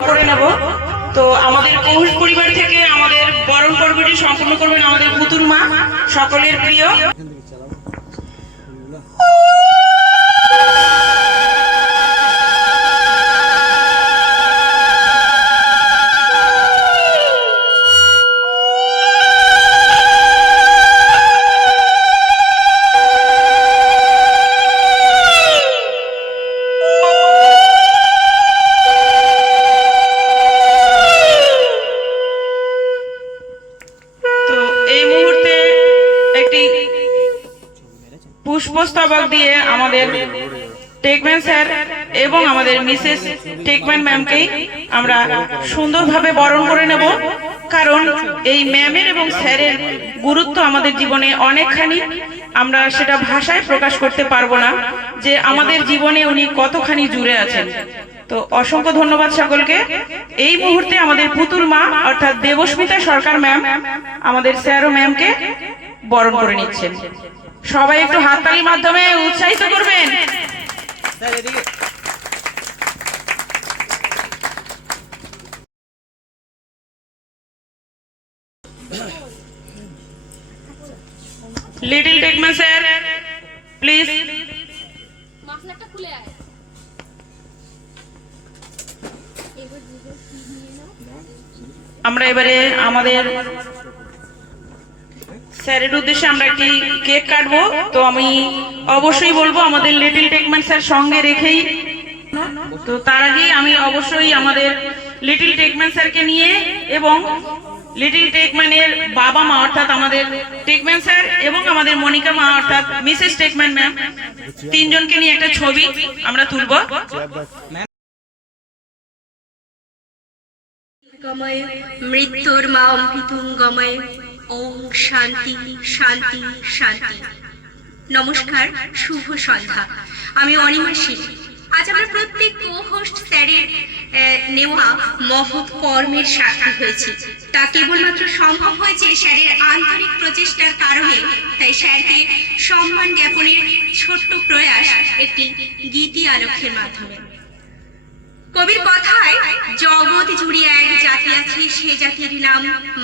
করে নেব। তো আমাদের পৌষ পরিবার থেকে আমাদের বরণ পর্বটি সম্পূর্ণ করবেন আমাদের পুতুল মা, সকলের প্রিয়। পুষ্পস্তবক দিয়ে আমাদের টেকম্যান স্যার এবং আমাদের মিসেস টেকম্যান ম্যামকেই আমরা সুন্দরভাবে বরণ করে নেব, কারণ এই ম্যামের এবং স্যারের গুরুত্ব আমাদের জীবনে অনেকখানি, আমরা সেটা ভাষায় প্রকাশ করতে পারবো না যে আমাদের জীবনে উনি কতখানি জুড়ে আছেন। তো অসংখ্য ধন্যবাদ সকলকে। এই মুহূর্তে আমাদের পুতুল মা অর্থাৎ দেবস্মিতা সরকার ম্যাম আমাদের স্যার ও ম্যামকে বরণ করে নিচ্ছেন। সবাই একটু হাততালির মাধ্যমে উৎসাহিত করবেন। Little techman sir please. আমরা এবারে আমাদের স্যারের উদ্দেশ্যে আমরা একটি কেক কাটবো। তো আমি অবশ্যই বলবো আমাদের লিটল টেকম্যান স্যার সঙ্গে রেখেই, তো তার আগে আমি অবশ্যই আমাদের লিটল টেকম্যান স্যারকে নিয়ে এবং লিটল টেকম্যানের বাবা মা অর্থাৎ আমাদের টেকম্যান স্যার এবং আমাদের মনিকা মা অর্থাৎ মিসেস টেকম্যান ম্যাম, তিনজনকে নিয়ে একটা ছবি আমরা তুলব। মৃত্যুর মা অমৃতুঙ্গময়, ওম শান্তি শান্তি শান্তি। নমস্কার, শুভ সন্ধ্যা। আমি অনিমা সিং। আজ আমরা প্রত্যেক কো-হোস্ট স্যারের নেওয়া মহৎ কর্মের সাক্ষী হয়েছি। তা কেবলমাত্র সম্ভব হয়েছে স্যারের আন্তরিক প্রচেষ্টার কারণে। তাই স্যারকে সম্মান জ্ঞাপনের ছোট্ট প্রয়াস একটি গীতি আলোকের মাধ্যমে। কবির কথায় জগৎ জুড়ে এক জাতি আছে, সে জাতির নাম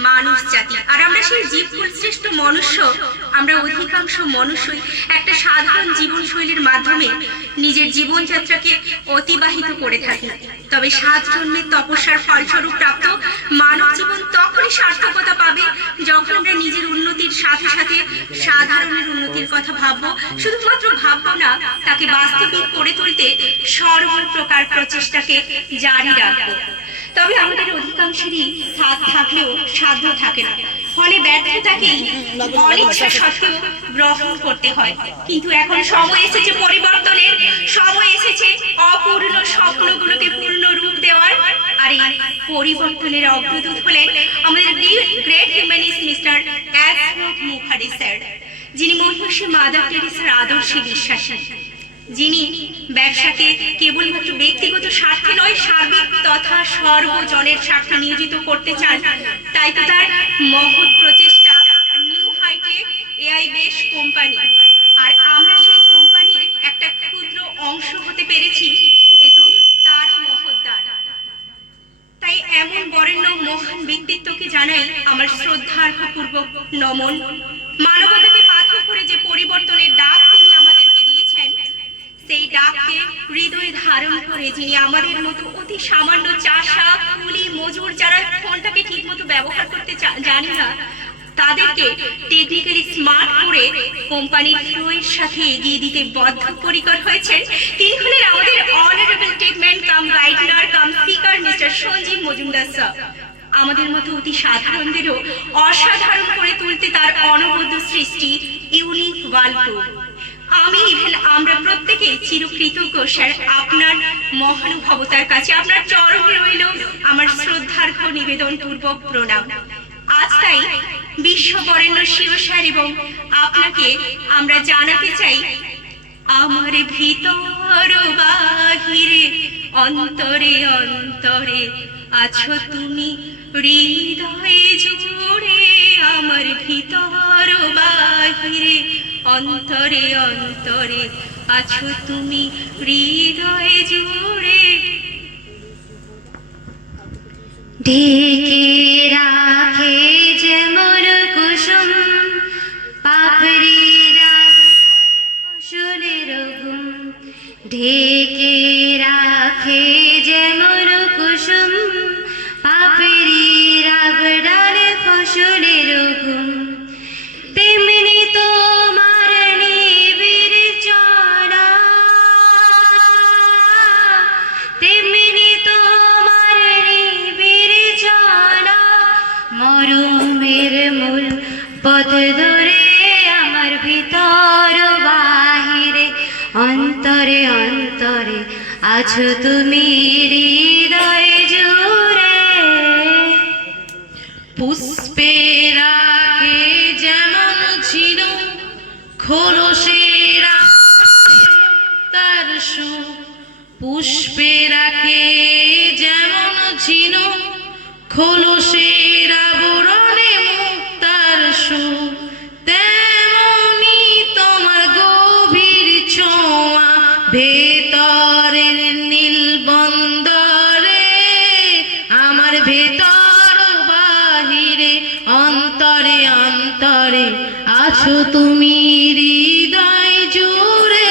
মানুষ জাতি। আর আমরা সেই জীবকুল শ্রেষ্ঠ মনুষ্য, আমরা অধিকাংশ মানুষই একটা সাধারণ জীবনশৈলীর মাধ্যমে নিজের জীবনযাত্রাকে অতিবাহিত করে থাকি। তবে 7 জন্মের তপস্যার ফলস্বরূপ প্রাপ্ত মানব জীবন তখনই সার্থকতা পাবে যখন আমরা নিজের উন্নতির সাথে সাথে সাধারণের উন্নতির কথা ভাববো। শুধুমাত্র ভাববো না, তাকে বাস্তবিক করে তুলতে সর্বপ্রকার প্রচেষ্টাকে জারি রাখবো। তবে আমাদের অধিকাংশেরই সাথ থাকলেও সাধ্য থাকে না, ফলে ব্যর্থতাকেই অনিচ্ছা সত্ত্বেও গ্রহণ করতে হয়। কিন্তু এখন সময় এসেছে পরিবর্তনের, সময় এসেছে অপূর্ণ স্বপ্নগুলোকে পূর্ণ রূপ দেওয়ার। আর এই পরিবর্তনের অগ্রদূত হলেন আমাদের great humanist mister Ashraf Mukherjee sir, যিনি মহর্ষি মাদার টেরেসার আদর্শে বিশ্বাসী, যিনি ব্যবসাকে কেবলমাত্র ব্যক্তিগত স্বার্থে নয়, সার্বিক তথা সর্বজনের স্বার্থে নিয়োজিত করতে চান। তাই তো তার মহৎ প্রচেষ্টা new hitech AI base company, আর আমরা সেই কোম্পানির একটা ক্ষুদ্র অংশ হতে পেরেছি। এ তো তারই মহৎ দান। তাই এমন বরেণ্য মহান ব্যক্তিত্বকে জানাই আমার শ্রদ্ধার্ঘপূর্বক নমন। মানবতাকে পাথর করে যে পরিবর্তনের ডাক তিনি আমাদেরকে দিয়েছেন, সেই ডাককে হৃদয়ে ধারণ করে যিনি আমাদের মতো অতি সামান্য চাষা, কুলি, মজুর, যারা ফোনটাকে ঠিক মতো ব্যবহার করতে জানি না, তাদেরকে টেকনিক্যালি স্মার্ট করে কোম্পানির ফ্লোয়ের সাথে এগিয়ে দিতে বদ্ধপরিকর হয়েছেন, তিনি হলেন আমাদের honourable techman cum guider cum speaker mister Sanjib Majumdar sir. আমাদের মতো অতি সাধারণদেরও অসাধারণ করে তুলতে তার অনবদ্য সৃষ্টি ইউনিক ওয়ার্ল্ড। আমি আমরা প্রত্যেকেই চিরকৃতজ্ঞ স্যার আপনার মহানুভবতার কাছে। আপনার চরণে রইল আমার শ্রদ্ধার্ঘ নিবেদন পূর্বক প্রণাম। আজ তাই বিশ্ববরেণ্য শিব স্যার এবং আপনাকে আমরা জানাতে চাই, আমার ভিতর বাহিরে অন্তরে অন্তরে আছো তুমি হৃদয়ে জুড়ে। আমার ভিতর বাহিরে অন্তরে অন্তরে আছো তুমি হৃদয়ে জুড়ে। ঢেকে রাখে যেমন কুসুম পাপড়ি ফসলের ঘুম, ঢেকে রাখে যেমন কুসুম পাপড়ি রাগ ডালে ফসলের ঘুম, তেমনি তোমার নিবিড় চলা, তেমনি তোমার নিবিড় চলা, মরুমের মূল পথ ধরে আমার ভিতর বাহিরে অন্তরে অন্তরে আছো তুমি হৃদয় জুড়ে। পুষ্পের আগে যেমন ছিল খোলসের তার সুর, পুষ্পের আগে যেমন ছিল খোলসের আবরণে মুক্তার সুর, তেমনি তোমার গভীর ছোঁয়া ভেতরের নীল বন্দরে আমার ভেতর বাহিরে অন্তরে অন্তরে আছো তুমি হৃদয় জুড়ে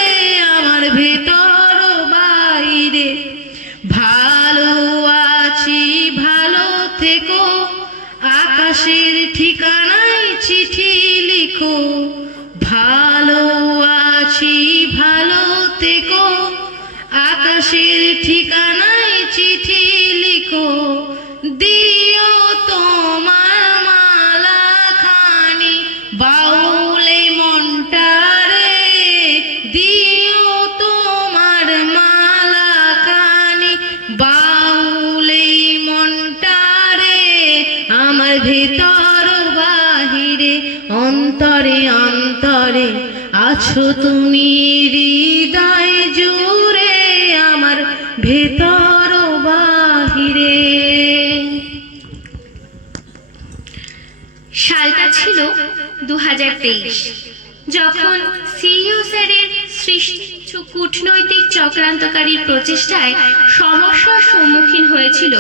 আমার ভেতর বাইরে। ভালো আছি ভালো থেকো, আকাশের ঠিকানায় চিঠি লিখো, ভালো আছি ভালো থেকো, আকাশের ঠিকানায় চিঠি লিখো, দিও তোমার মালা খানি বাউলে মনটারে, দিও তোমার মালা খানি বাউলে মনটারে আমার ভেতর বাহিরে অন্তরে অন্তরে আছো তুমি হৃদয় জুড়ে আমার ভেতর বাহিরে। সালটা ছিল 2023, যখন সিইও স্যারের সৃষ্টি কিছু কূটনৈতিক চক্রান্তকারীর প্রচেষ্টায় সমস্যার সম্মুখীন হয়েছিল,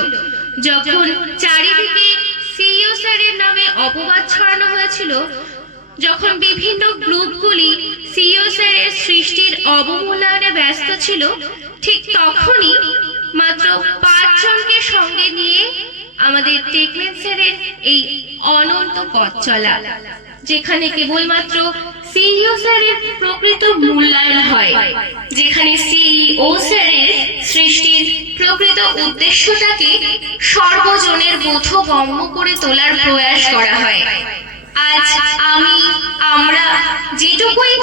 যখন চারিদিকে সিইও স্যারের নামে অপবাদ ছড়ানো হয়েছিল, যখন বিভিন্ন গ্রুপগুলি সিইও স্যারের সৃষ্টির অবমূল্যায়নে ব্যস্ত ছিল, ঠিক তখনই মাত্র 5 জনকে সঙ্গে নিয়ে আমাদের টেকম্যান স্যারের এই অনন্ত পথ চলা, যেখানে কেবলমাত্র সিইও স্যারের প্রকৃত মূল্যায়ন হয়, যেখানে সিইও স্যারের সৃষ্টির প্রকৃত উদ্দেশ্যটাকে সর্বজনের বোধগম্য করে তোলার প্রয়াস করা হয়। আজ আমরা যেটুকুই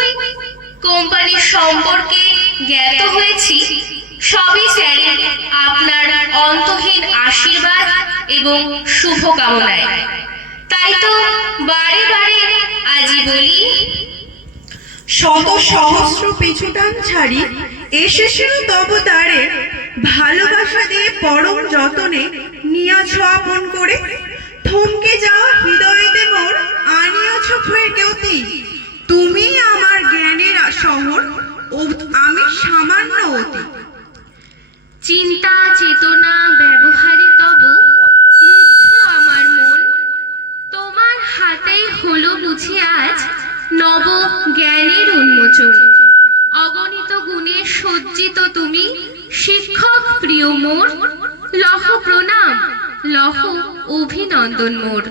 কোম্পানির সম্পর্কে জ্ঞাত হয়েছি, সবই স্যারের আপনার অন্তহীন আশীর্বাদ এবং শুভকামনায়। তাই তো বারে বারে আজই বলি, শত সহস্র পিছুটান ছাড়ি এসেছিল তব তারে, ভালোবাসা দিয়ে পরম যতনে নিয়াছ আপন করে, থমকে যাওয়া হৃদয়েতে মোর আনিয়াছ ফের গতি, তুমি আমার জ্ঞানের শহর ও আমি সামান্য অতি। চিন্তা চেতনা ব্যবহারে তব মুগ্ধ আমার মন, তোমার হাতেই হলো বুঝি আজ নব জ্ঞানের উন্মোচন। অগণিত গুণে সজ্জিত তুমি শিক্ষক প্রিয় মোর, লহ প্রণাম লহ অভিনন্দন মোর।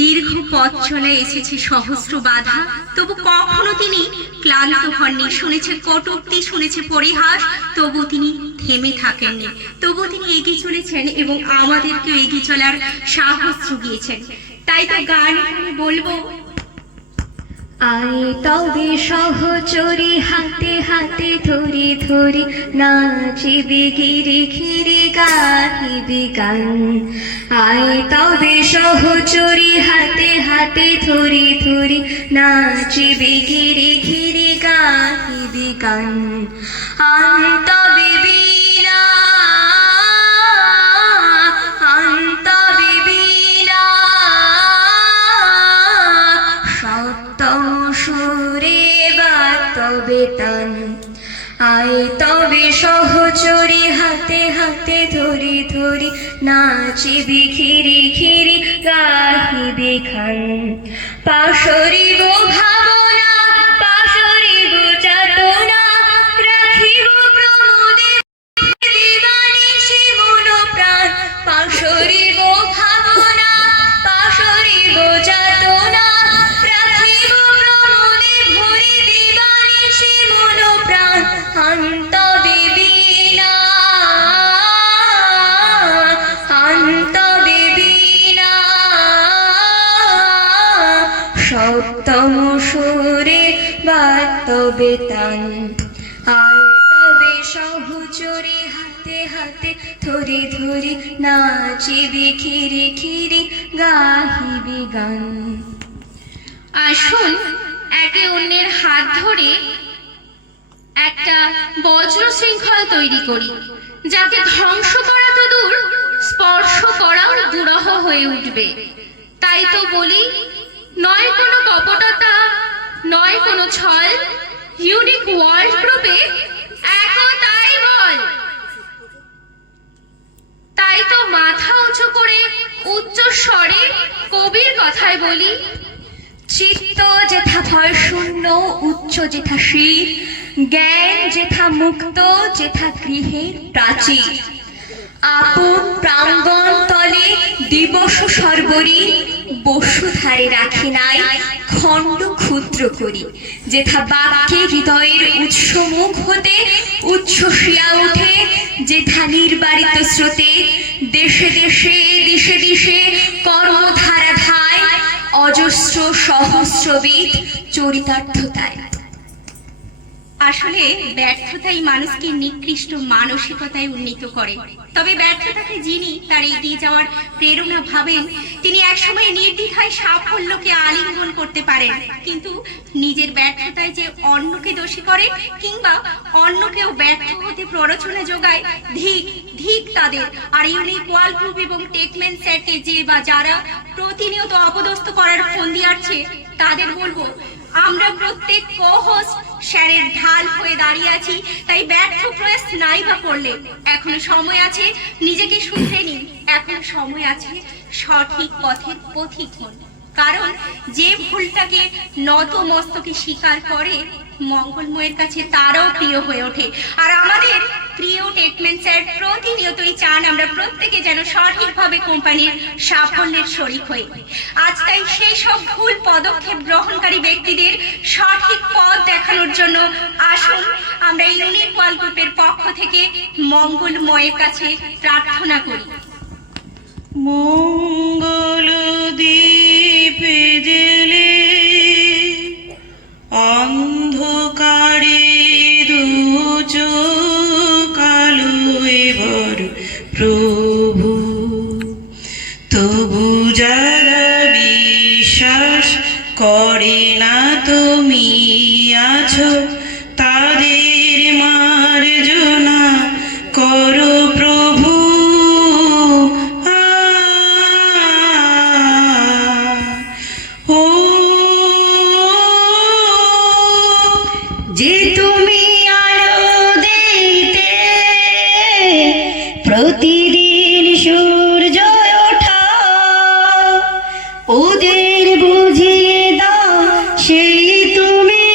দীর্ঘ পথ চলে এসেছে সহস্র বাধা, তবু কখনো তিনি ক্লান্ত হননি। শুনেছে কটূক্তি, শুনেছে পরিহাস, তবু তিনি থেমে থাকেননি। তবু তিনি এগিয়ে চলেছেন এবং আমাদেরকেও এগিয়ে চলার সাহস জুগিয়েছেন। তাই তো গান আমি বলবো, আই তবে সহচরি হাতে হাতে ধরি ধরি নাচিবি গিরি খিরি গাহিবি গান। আই তবে সহচরি হাতে হাতে ধরি ধরি নাচিবি গিরি খিরি গাহিবি গান। আই তবে বিনা তবে বিনা সপ্তম সুরে বা তবে তান। আই তবে সহচরি হাতে হাতে ধরি ধরি নাচিবি খিরি খিরি গাহিবি খান পাশরিব ভাবনা পাশরিব যাতনা রাখিব প্রমোদে দিবানিশি মন প্রাণ পাশরিব ভাবনা পাশরিব যাতনা রাখিব প্রমোদে ভরি দিবানিশি মন প্রাণ অন্তবে বিনা অন্তবে বিনা সপ্তম সুরে বাতবে তান আর তবে সহচরে হাতে হাতে ধরে ধরে নাচিবি খিরি খিরি গাহিবি গান। আসুন একে অন্যের হাত ধরে একটা বজ্র শৃঙ্খল তৈরি করি, যাকে ধ্বংস করা তো দূর, স্পর্শ করাও দুরূহ হয়ে উঠবে। তাই তো বলি, নয় কোনো কপটতা, নয় কোনো ছল, ইউনিক ওয়ার্ল্ড গ্রুপে একতাই বল। তাই তো মাথা উঁচু করে উচ্চ স্বরে কবির কথায় বলি, চিত্ত যেথা ভয় শূন্য উচ্চ যেথা শীত, জ্ঞান যেথা মুক্ত যেথা গৃহের প্রাচীর, আপন প্রাঙ্গণ তলে দিবস সর্বরি বসুধারে রাখি নাই খণ্ড ক্ষুদ্র করি, যেথা বাক্যে হৃদয়ের উৎসমুখ হতে উচ্ছ্বসিয়া উঠে, যেথা নির্বারিত স্রোতে দেশে দেশে দিশে দিশে কর্মধারা ধায় অজস্র সহস্রবিদ চরিতার্থতায়। আসলে ব্যর্থতাই মানুষকে নিকৃষ্ট মানসিকতায় উন্নীত করে। তবে ব্যর্থতাকে যিনি তার এগিয়ে যাওয়ার প্রেরণা ভাবেন, তিনি একসময় নির্দ্বিধায় সাফল্যকে আলিঙ্গন করতে পারেন। কিন্তু নিজের ব্যর্থতায় যে অন্যকে দোষী করে কিংবা অন্যকেও ব্যর্থ হতে প্ররোচনা যোগায়, ধিক ধিক তাদের। আর ইউনিক ওয়ার্ল্ড গ্রুপ এবং টেকম্যান স্যারকে যে বা যারা প্রতিনিয়ত অপদস্থ করার ফন্দি আটছে, তাদের বলবো, আমরা প্রত্যেক কো-হোস্ট স্যারের ঢাল হয়ে দাঁড়িয়ে আছি। তাই ব্যর্থ প্রয়াস নাই বা করলে এখনো সময় আছে, নিজেকে শুধরে নিন। এখন সময় আছে সঠিক পথের পথিক হন। কারণ যে ভুলটাকে নত মস্তকে স্বীকার করে, মঙ্গলময়ের কাছে তারাও প্রিয় হয়ে ওঠে। আর আমাদের প্রিয় টেকম্যান স্যার প্রতিনিয়তই চান আমরা প্রত্যেকে যেন সঠিকভাবে কোম্পানির সাফল্যের শরিক হই। আজ তাই সেই সব ভুল পদক্ষেপ গ্রহণকারী ব্যক্তিদের সঠিক পথ দেখানোর জন্য আসুন আমরা ইউনিক ওয়ার্ল্ড গ্রুপের পক্ষ থেকে মঙ্গলময়ের কাছে প্রার্থনা করি। মঙ্গল দীপ জেলে অন্ধকারে দুচোখ আলোয় ভর প্রভু, তবু যারা বিশ্বাস করে না তুমি আছো, তাদের মার্জনা করো প্রভু। ও যে তুমি আলো দিতে প্রতিদিন সূর্য ওঠা, ওদের বুঝিয়ে দাও সেই তুমি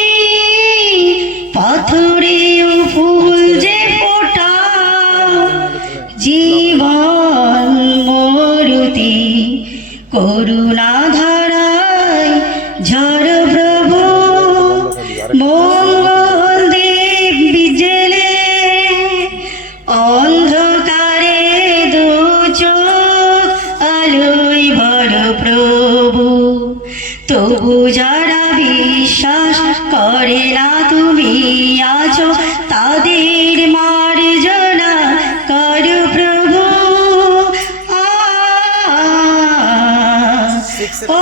পাথরেও ফুল যে ফোটাও, জীবন মরুতি করুণা ধারায় ঝড় প্রভু, মঙ্গল দীপ বিজেলে অন্ধকারে দু চোখ আলোয় ভর প্রভু, তবু যারা বিশ্বাস করে না তুমি আছো, তাদের মার্জনা করো প্রভু। ও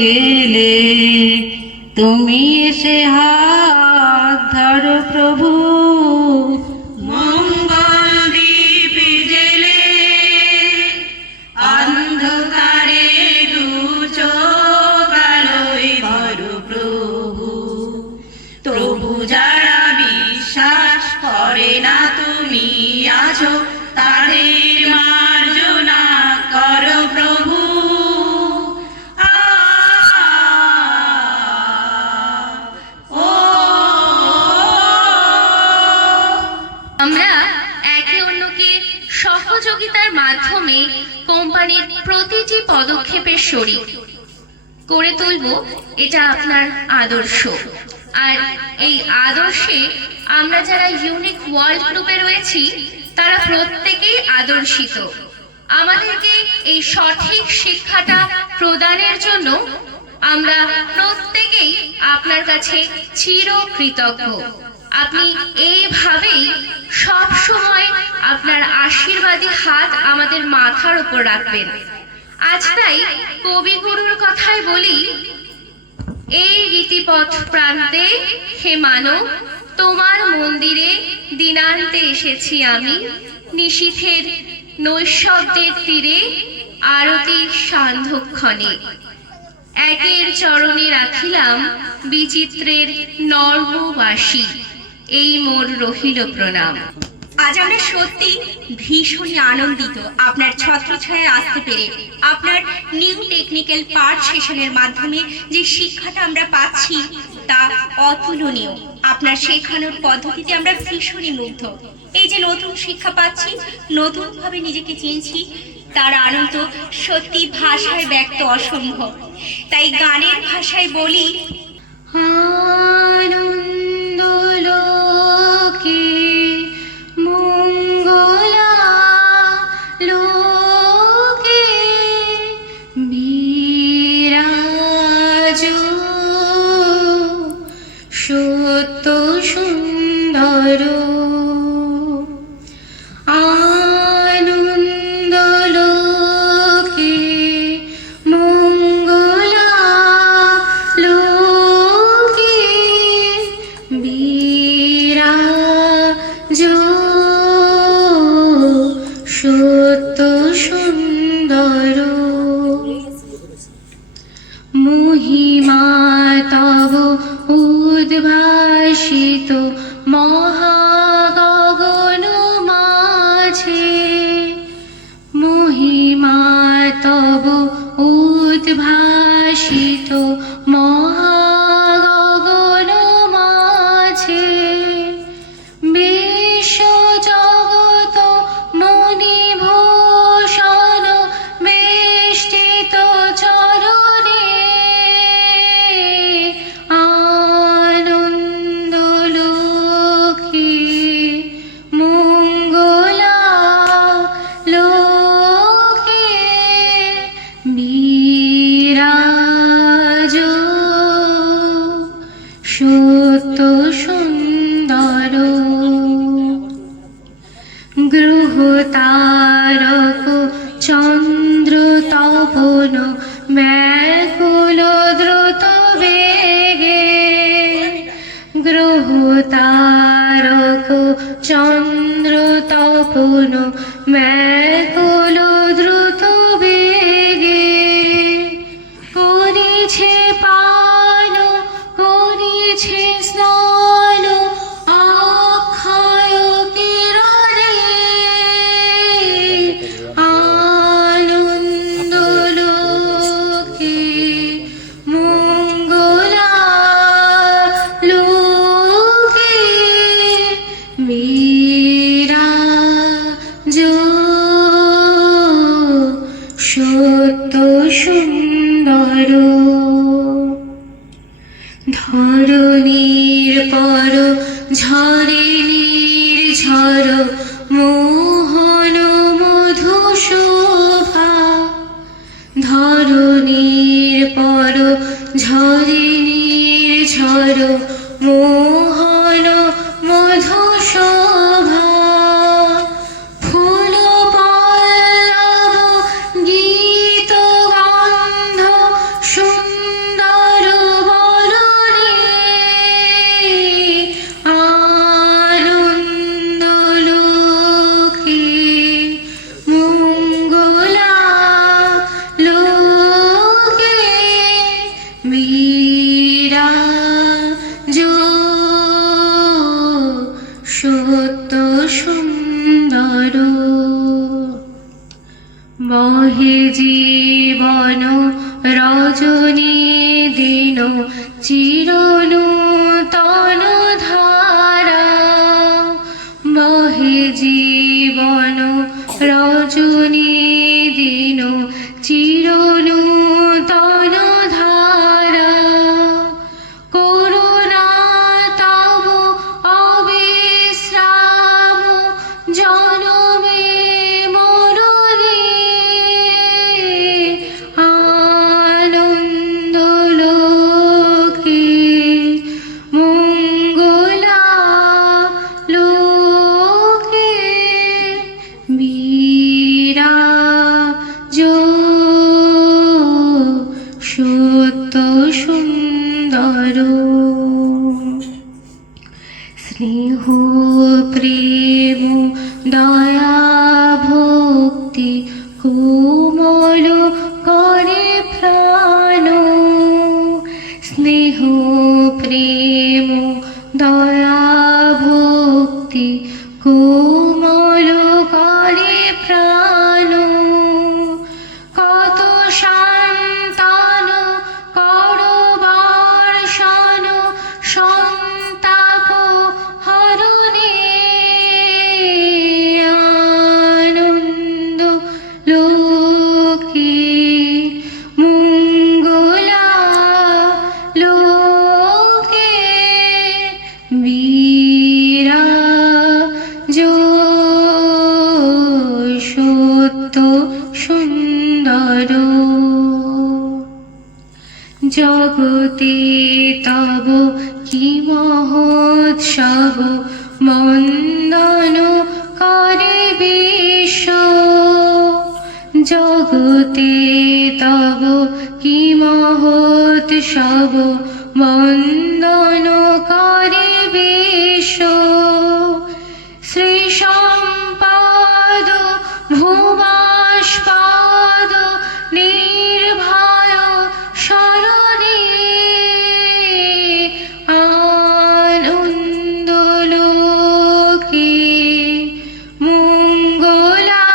গেলে তুমি এসে হাত ধরো প্রভু। মঙ্গল দীপ জেলে অন্ধকারে দু চোখ আলোয় ভরো প্রভু। তবু যারা বিশ্বাস করে না তুমি আছো, তাদের মার্জনা করো প্রভু। আমরা একে অন্যকে সহযোগিতার মাধ্যমে কোম্পানির প্রতিটি পদক্ষেপের শরিক করে তুলব, এটা আপনার আদর্শ। আর এই আদর্শে আমরা যারা ইউনিক ওয়ার্ল্ড গ্রুপে রয়েছি তারা প্রত্যেকেই আদর্শিত। আমাদেরকে এই সঠিক শিক্ষাটা প্রদানের জন্য আমরা প্রত্যেকেই আপনার কাছে চিরকৃতজ্ঞ। আপনি এইভাবেই সব সময় আপনার আশীর্বাদী হাত আমাদের মাথার উপর রাখবেন। আজ তাই কবিগুরুর কথায় বলি, এই গীতিপথ প্রান্তে হে মানব, তোমার মন্দিরে দিনান্তে এসেছি আমি। নিশীথের নৈশব্দের তীরে আরতি সান্ধ্যক্ষণে একের চরণে রাখিলাম বিচিত্রের নর্মবাসী। এই মোর রহিল প্রণাম। আজ আমরা সত্যি ভীষণই আনন্দিত আপনার ছত্রছায়ায় আসতে পেরে। আপনার নিউ টেকনিক্যাল পার্ট সেশনের মাধ্যমে যে শিক্ষাটা আমরা পাচ্ছি তা অতুলনীয়। আপনার শেখানোর পদ্ধতিতে আমরা ভীষণই মুগ্ধ। এই যে নতুন শিক্ষা পাচ্ছি, নতুনভাবে নিজেকে চিনছি, তার আনন্দ সত্যি ভাষায় ব্যক্ত অসম্ভব। তাই গানের ভাষায় বলি, আনন্দ লোকে মঙ্গলা লোকে বিরাজ সত্য সুন্দর। আনন্দ লোকে মঙ্গলা লোকে বিরাজ সত্য সুন্দর। মহিমা তব উদ্ভাসিত মহাগগন মাঝে। মহিমা তব উদ্ভাসিত মহাগগন মাঝে। বিশ্ব জগত মণিভূষণ বেষ্টিত চরণে। আনন্দ লোকে মঙ্গলা লোকে বিরাজ সত্য সুন্দর। গ্রহ তারক চন্দ্র তপন ব্যাকুল দ্রুত বেগে। গ্রহ তারক চন্দ্র তপন ব্যাকুল দ্রুত বেগে। করিছে পান করিছে স্নান অক্ষয় কিরণে। আনন্দ লোকে মঙ্গলা লোকে বিরাজ সত্য সুন্দর। ধরণীর পর ঝরে নির্ঝর মোহন মধু শোভা। ধরণীর পর ঝরে নির্ঝর মোহন মধু শোভা। ফুল পল্লব গীত গন্ধ সুন্দর জীবন রজনী দিন চিরনূতন ধারা বহে জীবন রজনী দিন চিরনূতন ধারা করুণা তব অবিশ্রাম জনমে মরণে আনন্দ লোকে মঙ্গলা লোকে বিরাজ সত্য সুন্দর স্নেহ প্রেম দয়া ভক্তি কোমল করে প্রাণ স্নেহ প্রেম দয়া ভক্তি কোমল করে প্রাণ কত শান্তন করবর্ষণ সন্তাপ হরণে আনন্দ লোকে মঙ্গলা লোকে বিরাজ সত্য সুন্দর জগতে তব কি মহোৎসব বন্দন করে বিশ্ব জগতে তব কি মহোৎসব বন্দন করে বিশ্ব শ্রী সম্পদ ভুবাস্পদ নির্ভয় শরণে আনন্দ লোকে মঙ্গলা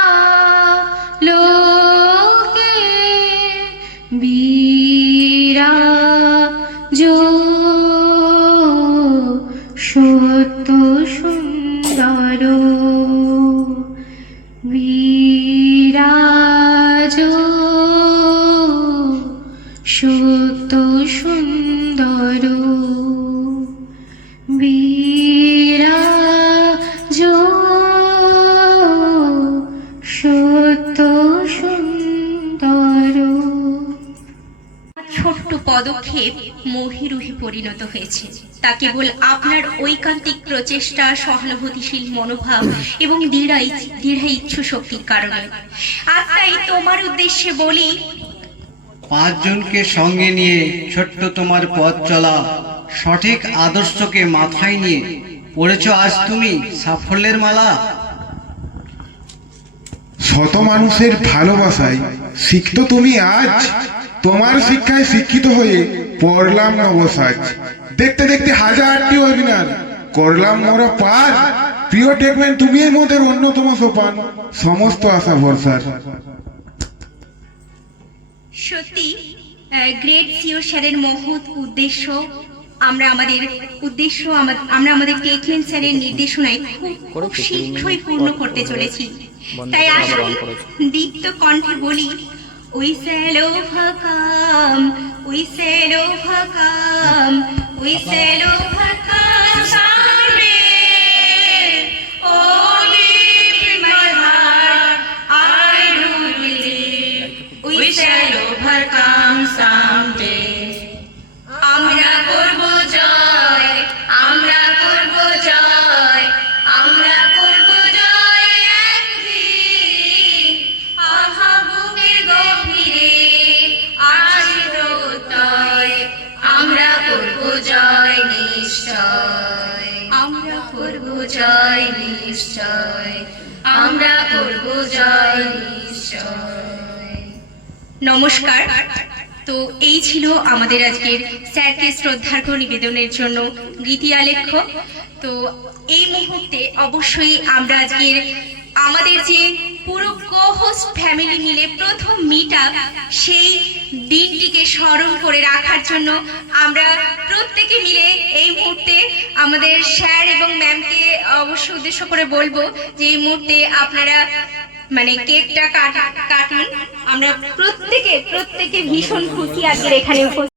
লোকে বিরাজ সত্য সুন্দর বিরাজ সত্য সুন্দর বিরাজ সত্য সুন্দর ছোট্ট পদক্ষেপ মহিরুহে পরিণত হয়েছে তা কেবল আপনার ঐকান্তিক প্রচেষ্টা সহানুভূতিশীল মনোভাব এবং দৃঢ় ইচ্ছু শক্তির কারণে আর তাই তোমার উদ্দেশ্যে বলি 5 জনকে সঙ্গে নিয়ে ছোট্ট তোমার পথ চলা সঠিক আদর্শকে মাথায় নিয়ে পড়েছ আজ তুমি সাফল্যের মালা শত মানুষের ভালোবাসায় শিখতো তুমি আজ তোমার শিক্ষায় শিক্ষিত হয়ে পড়লাম নবসাজ দেখতে দেখতে হাজারটি ওয়েবিনার করলাম মোরা পার প্রিয় টেকম্যান তুমি এর মধ্যে অন্যতম সোপান সমস্ত আশা ভরসার সত্যি গ্রেট সিও স্যারের মহৎ উদ্দেশ্য আমরা আমাদের টেকম্যান স্যারের নির্দেশনায় খুব শীঘ্রই পূর্ণ করতে চলেছি তাই আসুন দীপ্ত কণ্ঠে বলি We shall overcome, we shall overcome, we shall overcome someday. Oh, deep in my heart, I do believe we shall overcome someday. আমরা করব জয়, আমরা করব জয়, আমরা করব জয় একদিন। আহা বুকের গভীরে আছে প্রত্যয়, আমরা করব জয় নিশ্চয়, আমরা করব জয় নিশ্চয়, আমরা করব জয় নিশ্চয়। নমস্কার। তো এই ছিল আমাদের আজকের স্যারকে শ্রদ্ধার্ঘ্য নিবেদনের জন্য গীতি আলেখ্য। তো এই মুহূর্তে অবশ্যই আমরা আজকের আমাদের যে পুরো কোহোস্ট ফ্যামিলি মিলে প্রথম মিট আপ, সেই দিনটিকে স্মরণ করে রাখার জন্য আমরা প্রত্যেকে মিলে এই মুহূর্তে আমাদের স্যার এবং ম্যামকে অবশ্য উদ্দেশ্য করে বলবো যে এই মুহূর্তে আপনারা মানে কেকটা কাটুন। আমরা প্রত্যেকে ভীষণ খুশি আজকের এখানে উপস্থিত।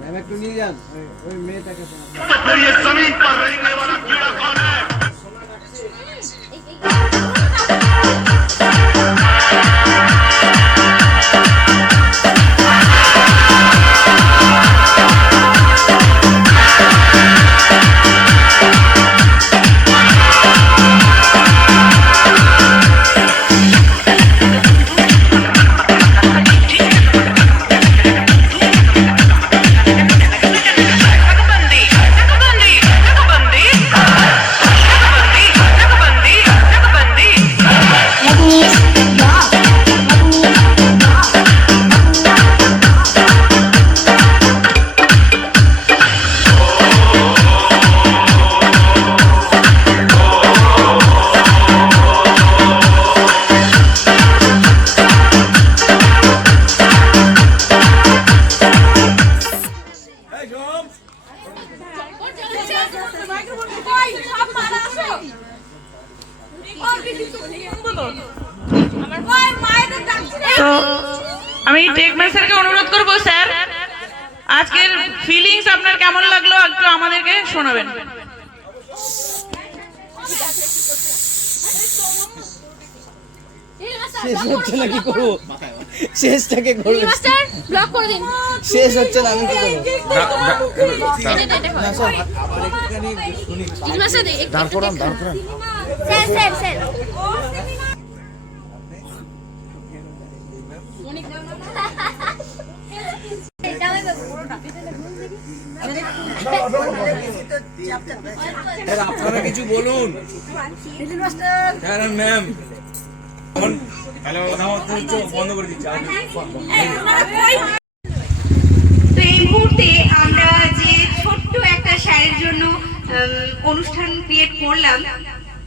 ম্যাম একটু নিয়ে যান ওই মেয়েটাকে। তো আমি টেকম্যান স্যারকে অনুরোধ করবো, স্যার আজকের ফিলিংস আপনার কেমন লাগলো একটু আমাদেরকে শোনাবেন। শেষ হচ্ছে না, কি করবো? শেষটাকে করবো, ব্লক করে দিন। শেষ হচ্ছে না, আমি কি করবো? দাঁড় করান, দাঁড় করান। স্যার স্যার স্যার আপনারা কিছু বলুন স্যার আর ম্যাম। বন্ধ করে দিচ্ছি। তো এই মুহূর্তে আমরা যে ছোট্ট একটা স্যারের জন্য অনুষ্ঠান ক্রিয়েট করলাম,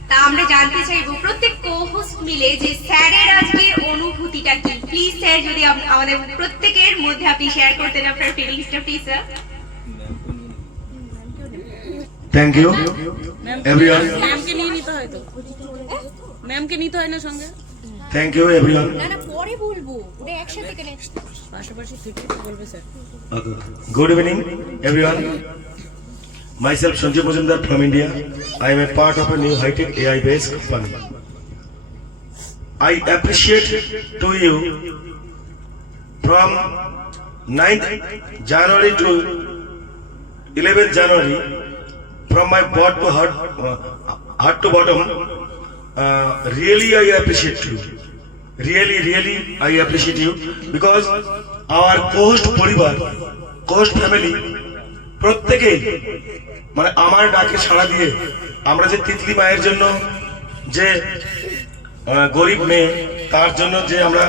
তা আমরা জানতে চাইবো প্রত্যেক কোহোস্ট মিলে যে স্যারের আজকের অনুভূতিটা কি। প্লিজ স্যার, যদি আমাদের প্রত্যেকের মধ্যে আপনি শেয়ার করতেন আপনার ফিলিংসটা, please sir. Thank you everyone. ম্যামকে নিয়ে নিতে হয় তো, ম্যামকে নিতে হয় না সঙ্গে। Thank you everyone. না না, পরে বলবো, ওটা একসাথে কেন? পাশাপাশি থেকে বলবে sir. Good evening everyone. Myself Sanjay Majumdar from India. I am a part of a new high-tech AI-based company. I appreciate to you from 9th January to 11th January, from my heart to bottom. Really I appreciate you. Really I appreciate you because our coast পরিবার, coast family প্রত্যেকেই মানে আমার ডাকে সাড়া দিয়ে আমরা যে তিতলি মায়ের জন্য যে গরিব মেয়ে তার জন্য যে আমরা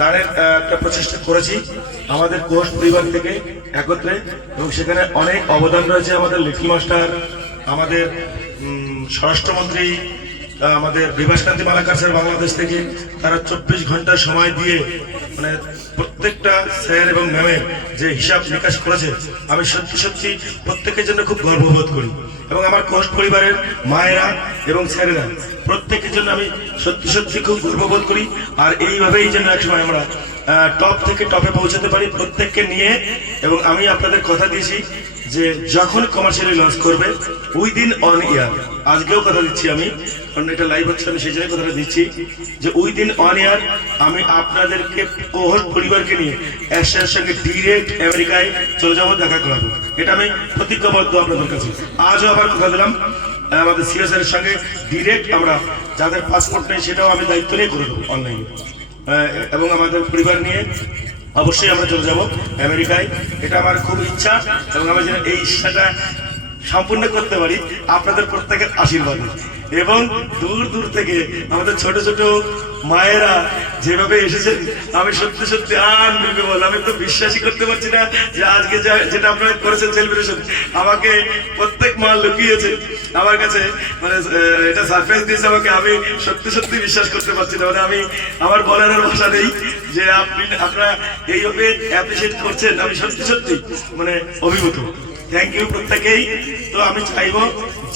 দানের একটা প্রচেষ্টা করেছি আমাদের কোস্ট পরিবার থেকে একত্রে, এবং সেখানে অনেক অবদান রয়েছে আমাদের লিটল মাস্টার, আমাদের স্বরাষ্ট্রমন্ত্রী, আমাদের বিভাসকান্তি মালাকার স্যার বাংলাদেশ থেকে, তারা 24 ঘন্টা সময় দিয়ে মানে প্রত্যেকটা স্যার এবং ম্যামের যে হিসাব নিকাশ করেছে, আমি সত্যি সত্যি প্রত্যেকের জন্য খুব গর্ববোধ করি। এবং আমার কোষ পরিবারের মায়েরা এবং স্যারেরা প্রত্যেকের জন্য আমি সত্যি সত্যি খুব গর্ববোধ করি। আর এইভাবেই যেন একসময় আমরা টপ থেকে টপে পৌঁছাতে পারি প্রত্যেককে নিয়ে। এবং আমি আপনাদের কথা দিয়েছি যে যখন কমার্শিয়ালি লঞ্চ করবে উইদিন অন ইয়ার, আজকেও কথা দিচ্ছি আমি, কারণ এটা লাইভ হচ্ছে, আমি সেই জন্য কথাটা দিচ্ছি যে উইদিন অন ইয়ার আমি আপনাদেরকে কোহোস্ট পরিবারকে নিয়ে এশিয়ার সঙ্গে ডিরেক্ট আমেরিকায় চলে যাবো, দেখা করাবো। এটা আমি প্রতিজ্ঞাবদ্ধ আপনাদের কাছে। আজও আবার কথা দিলাম আমাদের সিএসআর সঙ্গে ডিরেক্ট আমরা যাদের পাসপোর্ট নেই সেটাও আমি দায়িত্ব নিয়ে করে দেবো অনলাইনে, এবং আমাদের পরিবার নিয়ে অবশ্যই আমরা চলে যাব আমেরিকায়। এটা আমার খুব ইচ্ছা এবং আমি যেন এই ইচ্ছাটা সম্পূর্ণ করতে পারি আপনাদের প্রত্যেকের আশীর্বাদে। এবং দূর দূর থেকে আমাদের ছোট ছোট মায়েরা যেভাবে এসেছেন, আমি সত্যি সত্যি আনবিলিভেবল, আমি তো বিশ্বাসই করতে পারছি না যে আজকে যেটা আপনারা করেছেন সেলিব্রেশন, আমাকে প্রত্যেক মা লুকিয়েছে আমার কাছে, মানে এটা সারপ্রাইজ দিয়েছে আমাকে। আমি সত্যি সত্যি বিশ্বাস করতে পারছি না, মানে আমি আমার বলার ভাষা নেই যে আপনারা এইভাবে অ্যাপ্রিসিয়েট করছেন। আমি সত্যি সত্যি মানে অভিভূত। থ্যাংক ইউ প্রত্যেকেই। তো আমি চাইবো,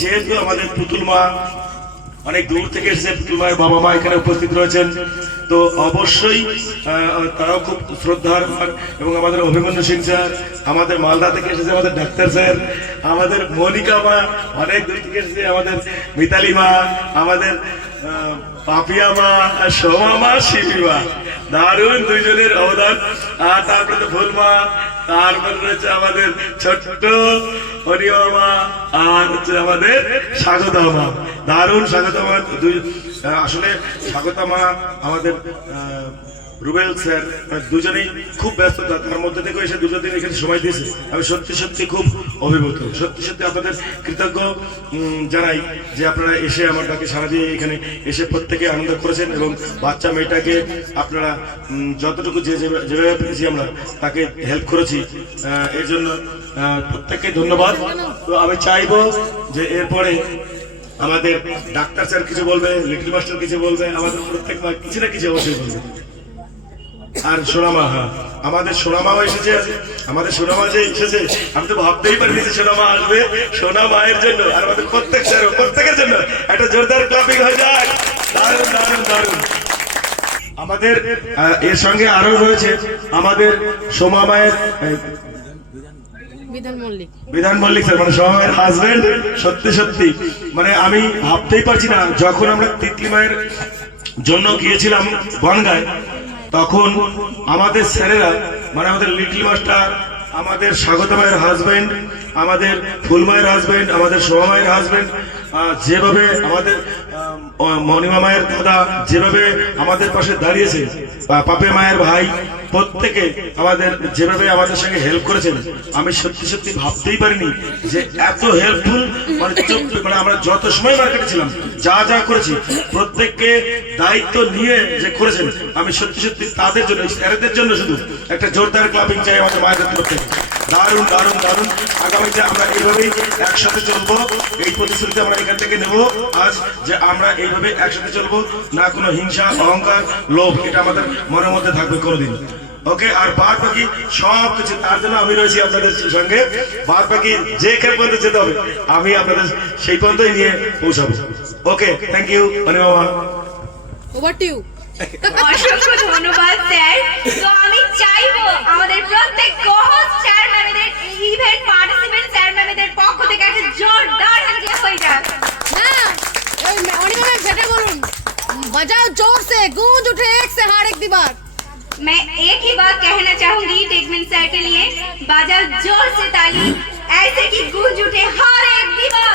যেহেতু আমাদের পুতুল মা অনেক দূর থেকে এসেছে, পুতুল মায়ের বাবা মা এখানে উপস্থিত রয়েছেন, তো অবশ্যই তারাও খুব শ্রদ্ধার। এবং আমাদের অভিমন্যু সিং স্যার, আমাদের মালদা থেকে এসেছে আমাদের ডাক্তার স্যার, আমাদের মনিকা মা অনেক দূর থেকে এসেছে, আমাদের মিতালি মা, আমাদের পাপিয়া মা, সোমা মা, শিবি মা, দারুণ দুইজনের অবদান। আর তারপরে তো ফুল মা, তারপরে রয়েছে আমাদের ছোট্ট হরিমা মা, আর হচ্ছে আমাদের স্বাগতা মা, দারুণ স্বাগতা মা। আসলে স্বাগতা মা আমাদের রুবেল স্যার দুজনেই খুব ব্যস্ততা, তার মধ্যে থেকে এসে দুটো দিন এখানে সময় দিয়েছে। আমি সত্যি সত্যি খুব অভিভূত, সত্যি সত্যি আপনাদের কৃতজ্ঞ জানাই যে আপনারা এসে আমার ডাকে সাড়া দিয়ে এখানে এসে প্রত্যেকে আনন্দ করেছেন। এবং বাচ্চা মেয়েটাকে আপনারা যতটুকু যেভাবে পেরেছি আমরা তাকে হেল্প করেছি, এর জন্য প্রত্যেককে ধন্যবাদ। তো আমি চাইবো যে এরপরে আমাদের ডাক্তার স্যার কিছু বলবে, লিটল মাস্টার কিছু বলবে, আমাদের প্রত্যেক মা কিছু না কিছু অবশ্যই বলবে। আর সোনামা, হ্যাঁ আমাদের সোনামাও এসেছে, আমাদের সোনামা যে এসেছে আমি তো ভাবতেই পারিনি যে সোনামা আসবে। সোনা মায়ের জন্য আর আমাদের প্রত্যেক স্যার প্রত্যেকের জন্য একটা জোরদার ক্লাপিং হয়ে যায়। দারুণ দারুণ দারুণ। আমাদের এর সঙ্গে আরো রয়েছে আমাদের সোমা মায়ের বিধান মল্লিক স্যার, মানে সোমা মায়ের হাজবেন্ড। সত্যি সত্যি মানে আমি ভাবতেই পারছি না, যখন আমরা তিতলি মায়ের জন্য গিয়েছিলাম বনগাঁয়, তখন আমাদের স্যারেরা মানে আমাদের লিটল মাস্টার, আমাদের স্বাগত মায়ের হাজবেন্ড, আমাদের ফুল মায়ের হাজবেন্ড, আমাদের সোমা মায়ের হাজবেন্ড, যেভাবে আমাদের মণিমা মায়ের দাদা যেভাবে আমাদের পাশে দাঁড়িয়েছে, পাপে মায়ের ভাই প্রত্যেকে আমাদের যেভাবে আমাদের সঙ্গে হেল্প করেছেন, আমি সত্যি সত্যি ভাবতেই পারিনি যে এত হেল্পফুল। মানে আমরা যত সময় মার্কেটে ছিলাম যা যা করেছি প্রত্যেককে দায়িত্ব নিয়ে যে করেছেন, আমি সত্যি সত্যি তাদের জন্য, স্যারেদের জন্য শুধু একটা জোরদার ক্লাপিং চাই আমাদের মায়েদের তরফ থেকে। দারুণ দারুণ দারুণ। আগামীতে আমরা এইভাবেই একসাথে চলবো, এই প্রতিশ্রুতি আমরা এখান থেকে নেব আজ, যে আমরা এইভাবে একসাথে চলবো, না কোনো হিংসা, অহংকার, লোভ এটা আমাদের মনের মধ্যে থাকবে কোনোদিন। ওকে, আর বাদ বাকি সব কিছু তার জন্য আমি রয়েছি আপনাদের সঙ্গে। বাদ বাকি যেখানে পর্যন্ত যেতে হবে আমি আপনাদের সেই পর্যন্তই নিয়ে পৌঁছাবো। Okay, thank you Anima. Over to you. অসংখ্য ধন্যবাদ স্যার। তো আমি চাইবো আমাদের প্রত্যেক কোহোস্ট স্যার ম্যামেদের, ইভেন্ট পার্টিসিপেন্ট স্যার ম্যামেদের পক্ষ থেকে একটা জোরদার হাততালি হয়ে যাক। না এই অনিমা ম্যাম সেটা বলুন, बजाओ जोर से, गूंज उठे एक से हार एक दीवार। मैं एक ही बात कहना चाहूंगी टेकमेन सर के लिए, बजाओ जोर से ताली, ऐसे कि गूंज उठे हर एक दीवार।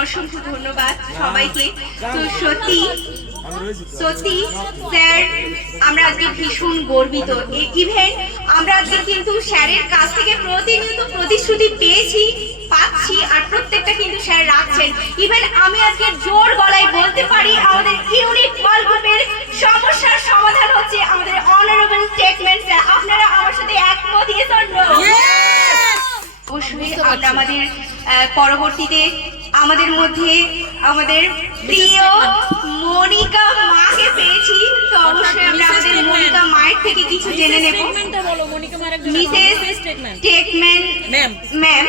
অসংখ্য ধন্যবাদ সবাইকে। তো সত্যি সত্যি স্যার আমরা আজকে ভীষণ গর্বিত। ইভেন আমরা আজকে কিন্তু স্যারের কাছ থেকে প্রতিনিয়ত প্রতিশ্রুতি পাচ্ছি, আর প্রত্যেকটা কিন্তু স্যার রাখছেন। ইভেন আমি আজকে জোর গলায় বলতে পারি আমাদের ইউনিক ওয়ার্ল্ড গ্রুপের সমস্যার সমাধান হচ্ছে আমাদের অনারেবল টেকমেন স্যার। আপনারা আমার সাথে একমত দিয়েছেন? অবশ্যই আমরা আমাদের পরবর্তীতে আমাদের মধ্যে আমাদের প্রিয় মনিকা মাকে পেয়েছি, তো অবশ্যই আমরা আমাদের মনিকা মায়ের থেকে কিছু জেনে নেব। স্টেটমেন্টটা বলো মনিকা মার একজন মিসেস স্টেটমেন্ট টেকম্যান ম্যাম ম্যাম,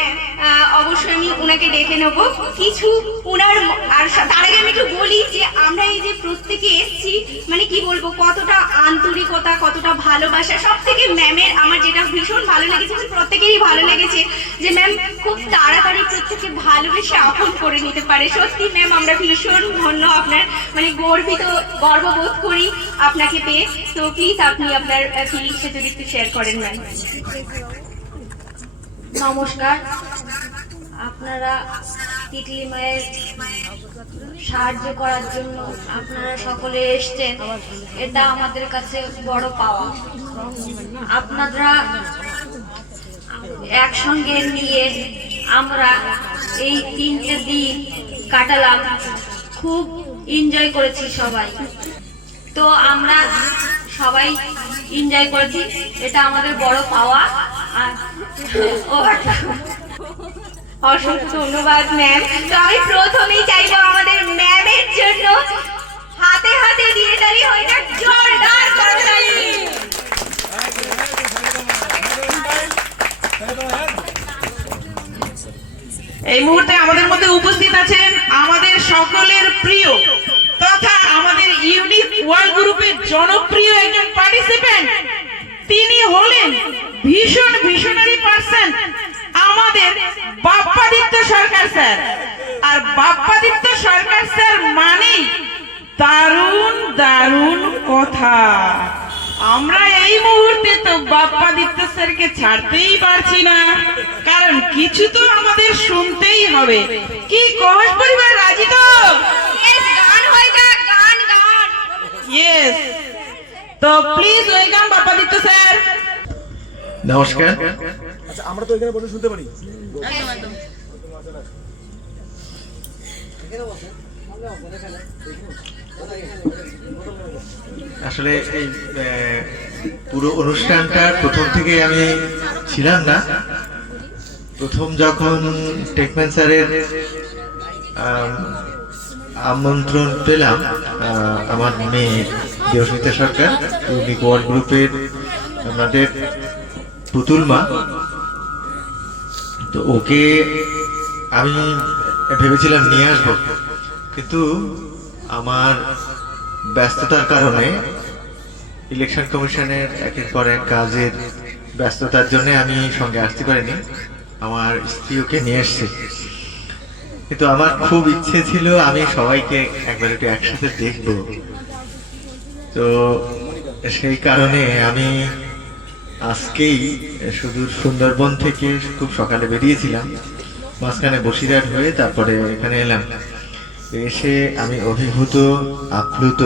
অবশ্যই আমি ওনাকে ডেকে নেব কিছু ওনার আর তার আগে আমি একটু বলি যে আমরা এই যে প্রত্যেকে এসেছি, মানে কি বলবো, কতটা আন্তরিকতা, কতটা ভালোবাসা। সব থেকে ম্যামের আমার যেটা ভীষণ ভালো লেগেছে, প্রত্যেকেরই ভালো লেগেছে যে ম্যাম খুব তাড়াতাড়ি প্রত্যেককে ভালোবেসে আপন করে নিতে পারে। সত্যি ম্যাম আমরা ভীষণ ধন্য, আপনার মানে গর্ববোধ করি আপনাকে পেয়ে। তো প্লিজ আপনি আপনার ফিলিংসটা যদি একটু শেয়ার করেন ম্যাম। নমস্কার, আপনারা তিতলি মায়ের সাহায্য করার জন্য আপনারা সকলে এসছেন, এটা আমাদের কাছে বড় পাওয়া। আপনারা একসঙ্গে নিয়ে আমরা এই 3টে দিন কাটালাম, খুব এনজয় করেছি সবাই। তো আমরা সবাই এনজয় করেছি, এটা আমাদের বড় পাওয়া। আর অসংখ্য ধন্যবাদ ম্যাম। তো আমি প্রথমেই চাইবো আমাদের ম্যামের জন্য হাতে হাতে দিয়ে তালি হয়ে যাক, জোরদার করতালি। এই মুহূর্তে আমাদের মধ্যে উপস্থিত আছেন আমাদের সকলের প্রিয় তথা আমাদের ইউনিক ওয়ার্ল্ড গ্রুপের জনপ্রিয় একজন পার্টিসিপেন্ট। তিনি হলেন ভিশনারি পার্সন আমাদের বাপ্পাদিত্য সরকার স্যার। আর বাপ্পাদিত্য সরকার স্যার মানেই দারুণ দারুণ কথা। আমরা এই মুহূর্তে তো বাপ্পাদিত্য স্যারকে ছাড়তেই পারছি না, কারণ কিছু তো আমাদের শুনতেই হবে। কি কহস পরিবার, রাজি তো? গান হয়ে যাক, গান গান। ইয়েস, তো প্লিজ ওয়েলকাম বাপ্পাদিত্য স্যার। নমস্কার। আচ্ছা আমরা তো এখানে বসে শুনতে পারি। আসলে এই পুরো অনুষ্ঠানটার প্রথম থেকে আমি ছিলাম না। প্রথম যখন টেকম্যান স্যারের আমন্ত্রণ পেলাম, আমার মেয়ে দেবস্মিতা সরকার, ইউনিক ওয়ার্ল্ড গ্রুপের আমাদের পুতুল মা, তো ওকে আমি ভেবেছিলাম নিয়ে আসবো, কিন্তু আমার ব্যস্ততার কারণে, ইলেকশন কমিশনের একের পর এক কাজের ব্যস্ততার জন্য আমি সঙ্গে আসতে পারিনি। আমার স্ত্রী ওকে নিয়ে এসছে, কিন্তু আমার খুব ইচ্ছে ছিল আমি সবাইকে একবার একটু একসাথে দেখবো। তো সেই কারণে আমি আজকেই সুদূর সুন্দরবন থেকে খুব সকালে বেরিয়েছিলাম, মাঝখানে বসিরহাট হয়ে তারপরে এখানে এলাম। এসে আমি অভিভূত, আপ্লুত,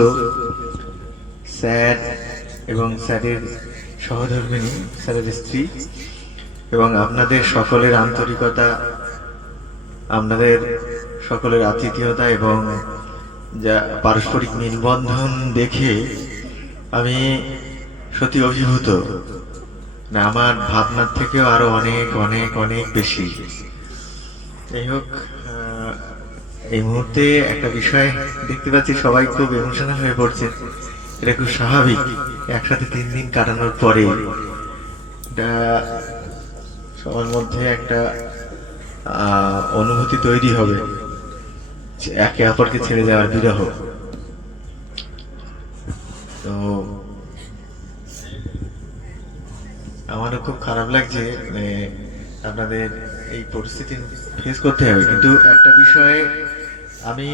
স্যার এবং স্যারের সহধর্মিণী, স্যারের স্ত্রী এবং আপনাদের সকলের আন্তরিকতা, আপনাদের সকলের আতিথেয়তা এবং যা পারস্পরিক মেলবন্ধন দেখে আমি সত্যি অভিভূত। না, আমার ভাবনার থেকেও আরো অনেক অনেক অনেক বেশি। যাই হোক, এই মুহূর্তে একটা বিষয় দেখতে পাচ্ছি সবাই খুব ইমোশনাল হয়ে পড়ছে। এটা খুব স্বাভাবিক, একসাথে 3 দিন কাটানোর পরে এটা সবার মধ্যে একটা অনুভূতি তৈরি হবে যে একে অপরকে ছেড়ে যাওয়ার বিরহ। তো আমারও খুব খারাপ লাগছে, আপনাদের এই পরিস্থিতি ফেস করতে হবে। কিন্তু একটা বিষয়ে আমি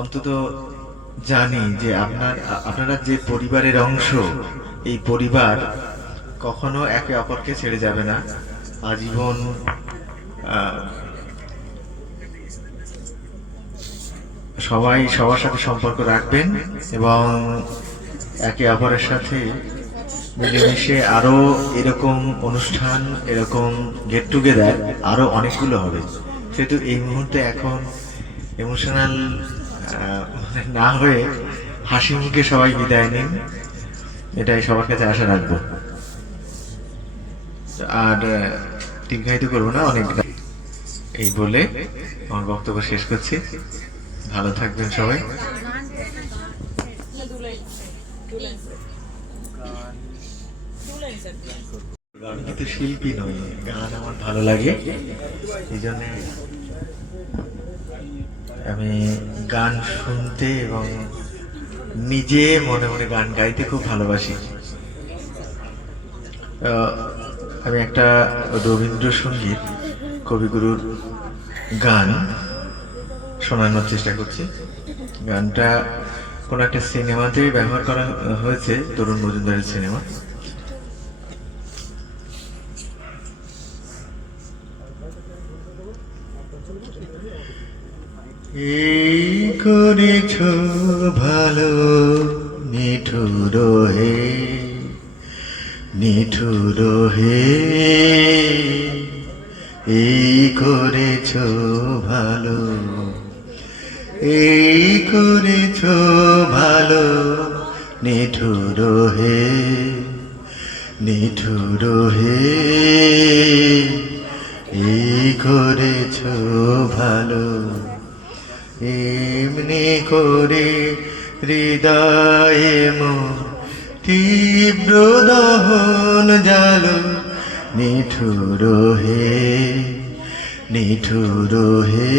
অন্তত জানি যে আপনারা যে পরিবারের অংশ, এই পরিবার কখনো একে অপরকে ছেড়ে যাবে না, আজীবন সবাই সবার সাথে সম্পর্ক রাখবেন এবং একে অপরের সাথে মিলেমিশে আরো এরকম অনুষ্ঠান, এরকম গেট টুগেদার আরো অনেকগুলো হবে। সেহেতু এই মুহূর্তে এখন ইমোশনাল না হয়ে হাসি মুখে সবাই বিদায় নিন, এটাই সবার কাছে আশা রাখবো। আর দীর্ঘায়িত করবো না, অনেক এই বলে আমার বক্তব্য শেষ করছি। ভালো থাকবেন সবাই। আমি কিন্তু শিল্পী নই, গান আমার ভালো লাগে, এই জন্যে আমি গান শুনতে এবং নিজে মনে মনে গান গাইতে খুব ভালোবাসি। আমি একটা রবীন্দ্রসঙ্গীত কবিগুরুর গান শোনানোর চেষ্টা করছি। গানটা কোনো একটা সিনেমাতে ব্যবহার করা হয়েছে, তরুণ মজুমদারের সিনেমা। এই করেছ ভালো নিঠুর হে, নিঠুর হে, এই করেছ ভালো, এই করেছ ভালো নিঠুর হে, নিঠুর হে, এই করেছ ভালো। এমনি করে হৃদয়ে মোর তীব্র দহন জালো, নিঠুর হে, নিঠুর হে,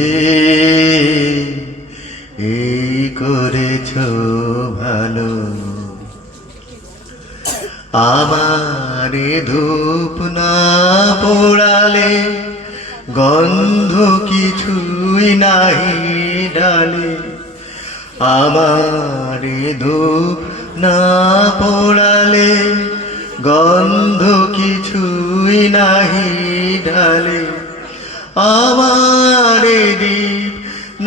এই করেছ ভালো। আমারে ধূপ না পোড়ালে গন্ধ কিছুই নাহি ডালে, আমারে ধূপ না পোড়ালে গন্ধ কিছুই নাহি ডালে, আমারে দীপ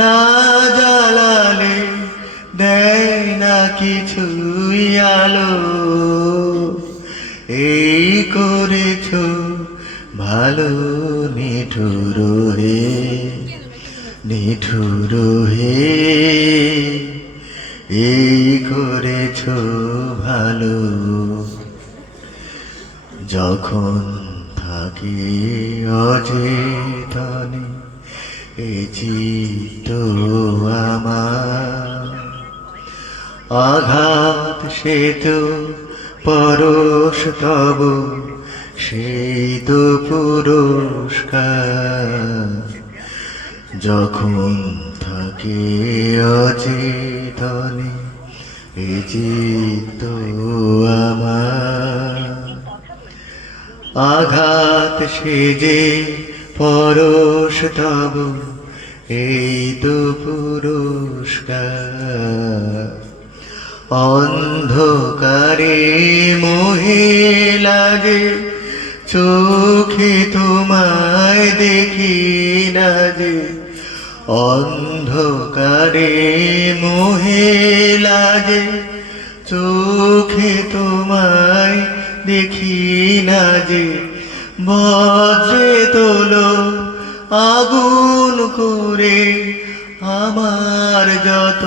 না জ্বালালে দেয় না কিছুই আলো, এই করেছ ভালো নিঠুর হে, নিঠুর হে, এই করেছ ভালো। যখন থাকি অচেতনে এ চিত্ত আমার, আঘাত সে তো পরশ তব, সেই তো পুরস্কার। যখন থাকে অচেতনে এ চিত্ত আমার, আঘাত সে যে পরশ তব, এই তো পুরস্কার। অন্ধকারে মোহে লাগে চোখে তোমায় দেখি না যে, অন্ধকারে মোহে লাগে চোখে তোমায় দেখি না যে, বজ্রে তোলো আগুন করে আমার যত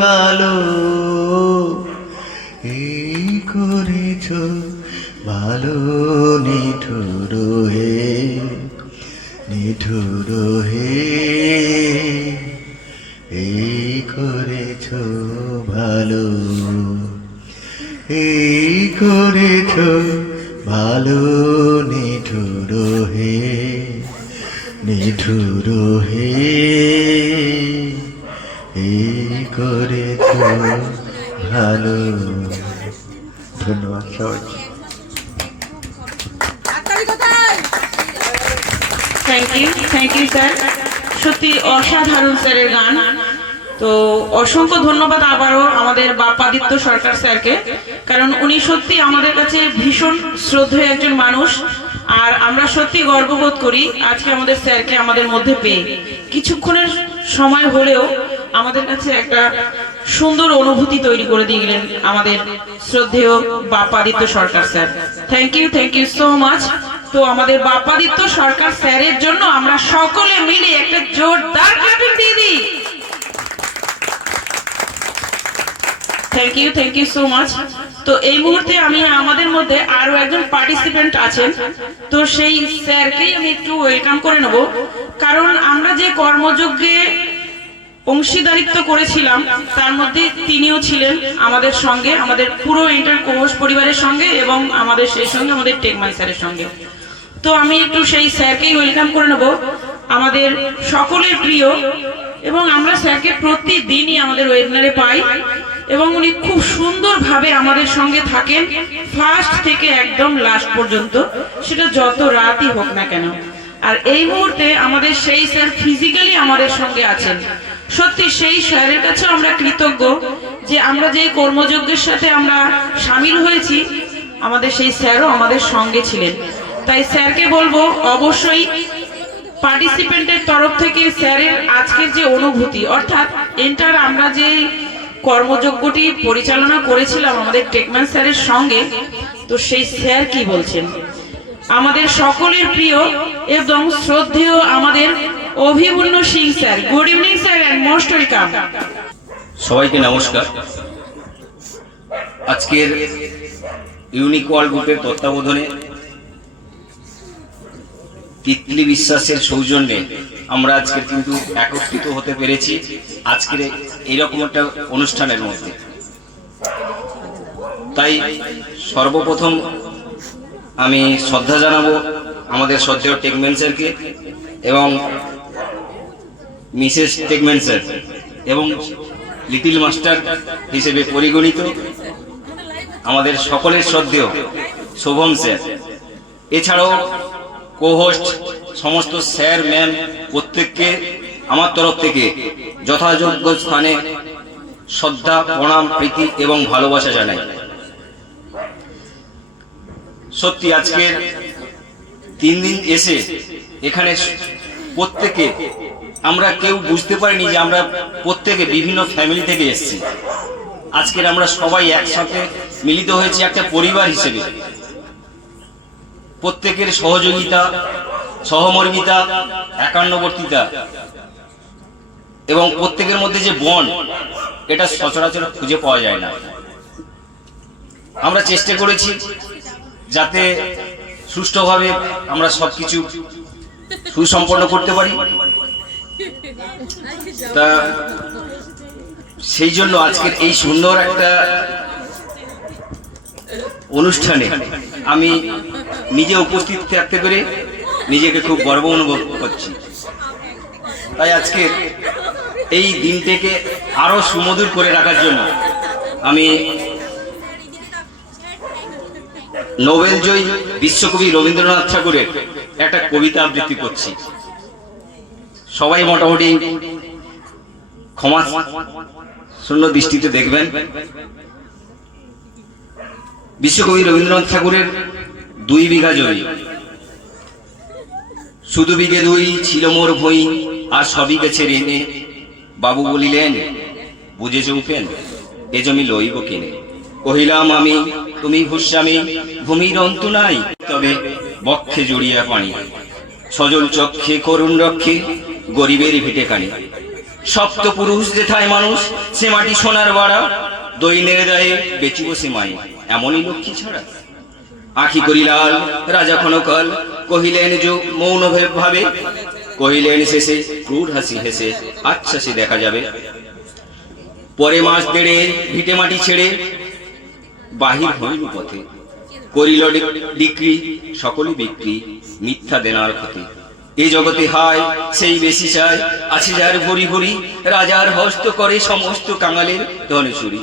কালো, এই করেছ ভালো নিঠুর হে, নিঠুর হে, এই করেছ ভালো, এই করেছ ভালো নিঠুর হে, নিঠুর হে, এই করেছ ভালো। ধন্যবাদ সবাইকে। থ্যাংক ইউ স্যার, সত্যি অসাধারণ স্যারের গান। তো অসংখ্য ধন্যবাদ আবারও আমাদের বাপ্পাদিত্য সরকার স্যারকে, কারণ উনি সত্যি আমাদের কাছে ভীষণ শ্রদ্ধেয় একজন মানুষ, আর আমরা সত্যি গর্ববোধ করি আজকে আমাদের স্যারকে আমাদের মধ্যে পেয়ে। কিছুক্ষণের সময় হলেও আমাদের কাছে একটা সুন্দর অনুভূতি তৈরি করে দিয়ে গেলেন আমাদের শ্রদ্ধেয় Bappaditya Sarkar sir. Thank you so much. তো আমাদের বাপ্পাদিত্য সরকার স্যারের জন্য আমরা সকলে মিলে একটা জোরদার ক্ল্যাপিং দিয়ে দিই। Thank you so much. তো এই মুহূর্তে আমি আমাদের মধ্যে আরো একজন পার্টিসিপেন্ট আছেন, তো সেই স্যারকেই আমি একটু ওয়েলকাম করে নেব, কারণ আমরা যে কর্মযজ্ঞে অংশীদারিত্ব করেছিলাম, তার মধ্যে তিনিও ছিলেন আমাদের সঙ্গে, আমাদের পুরো ইন্টার কোর্স পরিবারের সঙ্গে এবং আমাদের সেই সঙ্গে আমাদের টেকম্যান স্যারের সঙ্গে। তো আমি একটু সেই স্যারকেই ওয়েলকাম করে নেব, আমাদের সকলের প্রিয়, এবং আমরা স্যারকে প্রতিদিনই আমাদের ওয়েবিনারে পাই এবং উনি খুব সুন্দরভাবে আমাদের সঙ্গে থাকেন ফার্স্ট থেকে একদম লাস্ট পর্যন্ত, সেটা যত রাতই হোক না কেন। আর এই মুহূর্তে আমাদের সেই স্যার ফিজিক্যালি আমাদের সঙ্গে আছেন। সত্যি সেই স্যারের কাছে আমরা কৃতজ্ঞ যে আমরা যে কর্মযজ্ঞের সাথে আমরা সামিল হয়েছি, আমাদের সেই স্যারও আমাদের সঙ্গে ছিলেন। তাই স্যারকে বলবো অবশ্যই পার্টিসিপেন্টের তরফ থেকে স্যারের আজকের যে অনুভূতি, অর্থাৎ এন্টার আমরা যে কর্মযজ্ঞটি পরিচালনা করেছিলাম আমাদের টেকম্যান স্যারের সঙ্গে, তো সেই স্যার কি বলছেন। আমাদের সকলের প্রিয় এবং শ্রদ্ধেয় আমাদের Abhimanyu Singh sir, good evening sir and most welcome. সবাইকে নমস্কার। আজকের ইউনিক ওয়ার্ল্ড গ্রুপের তত্ত্বাবধানে তিতলি বিশ্বাসের সৌজন্যে আমরা আজকে কিন্তু একত্রিত হতে পেরেছি আজকের এইরকম একটা অনুষ্ঠানের মধ্যে। তাই সর্বপ্রথম আমি শ্রদ্ধা জানাবো আমাদের শ্রদ্ধেয় টেকম্যান স্যারকে এবং মিসেস টেকম্যান স্যার এবং লিটল মাস্টার হিসেবে পরিগণিত আমাদের সকলের শ্রদ্ধেয় শোভম স্যার, এছাড়াও কো-হোস্ট সমস্ত স্যার ম্যাম প্রত্যেককে আমার তরফ থেকে যথাযোগ্য স্থানে শ্রদ্ধা, প্রণাম, প্রীতি এবং ভালোবাসা জানাই। সত্যি আজকের 3 দিন এসে এখানে প্রত্যেকে আমরা কেউ বুঝতে পারিনি যে আমরা প্রত্যেকে বিভিন্ন ফ্যামিলি থেকে এসেছি। আজকের আমরা সবাই একসাথে মিলিত হয়েছি একটা পরিবার হিসেবে। প্রত্যেকের সহযোগিতা, সহমর্মিতা, একান্নবর্তিতা এবং প্রত্যেকের মধ্যে যে বন্ড, এটা সচরাচর খুঁজে পাওয়া যায় না। আমরা চেষ্টা করেছি যাতে সুষ্ঠুভাবে আমরা সবকিছু সুসম্পন্ন করতে পারি। তা সেই জন্য আজকের এই সুন্দর একটা অনুষ্ঠানে আমি নিজে উপস্থিত থাকতে পেরে নিজেকে খুব গর্ব অনুভব করছি। তাই আজকে এই দিনটাকে আরো সুমধুর করে রাখার জন্য আমি নোবেল জয়ী বিশ্বকবি রবীন্দ্রনাথ ঠাকুরের একটা কবিতা আবৃত্তি করছি। সবাই মোটামুটি ক্ষমা শূন্য দৃষ্টিতে দেখবেন। বিশ্বকবি রবীন্দ্রনাথ ঠাকুরের 2 বিঘা জমি, শুধু বিঘে 2 ছিল মোর ভুঁই, আর সবই গেছে রেনে। বাবু বলিলেন বুঝেছ উপেন, এ জমি লইব কিনে। কহিলাম আমি তুমি ভূস্বামী, ভূমির অন্ত নাই, তবে বক্ষে জড়িয়া পানি। সজল চক্ষে করুণ রক্ষে, গরিবের ভিটে কানি। সপ্ত পুরুষ যেথায় মানুষ, সে মাটি সোনার বাড়া। দৈনের দায়ে বেচিব সে মাই, এমনই লক্ষ্মী ছাড়া। আখি করিলাল রাজা ক্ষণকাল, কহিলেন যে মৌন ভাবে। কহিলেন শেষে ক্রূর হাসি হেসে, আচ্ছা সে দেখা যাবে। পরে মাস দেড়ে ভিটে মাটি ছেড়ে বাহির হইল পথে। করিল ডিক্রি সকলে বিক্রি, মিথ্যা দেনার ক্ষতি। এ জগতে হায় সেই বেশি চায়, আছে যার ভরি ভরি। রাজার হস্ত করে সমস্ত কাঙালের ধন চুরি।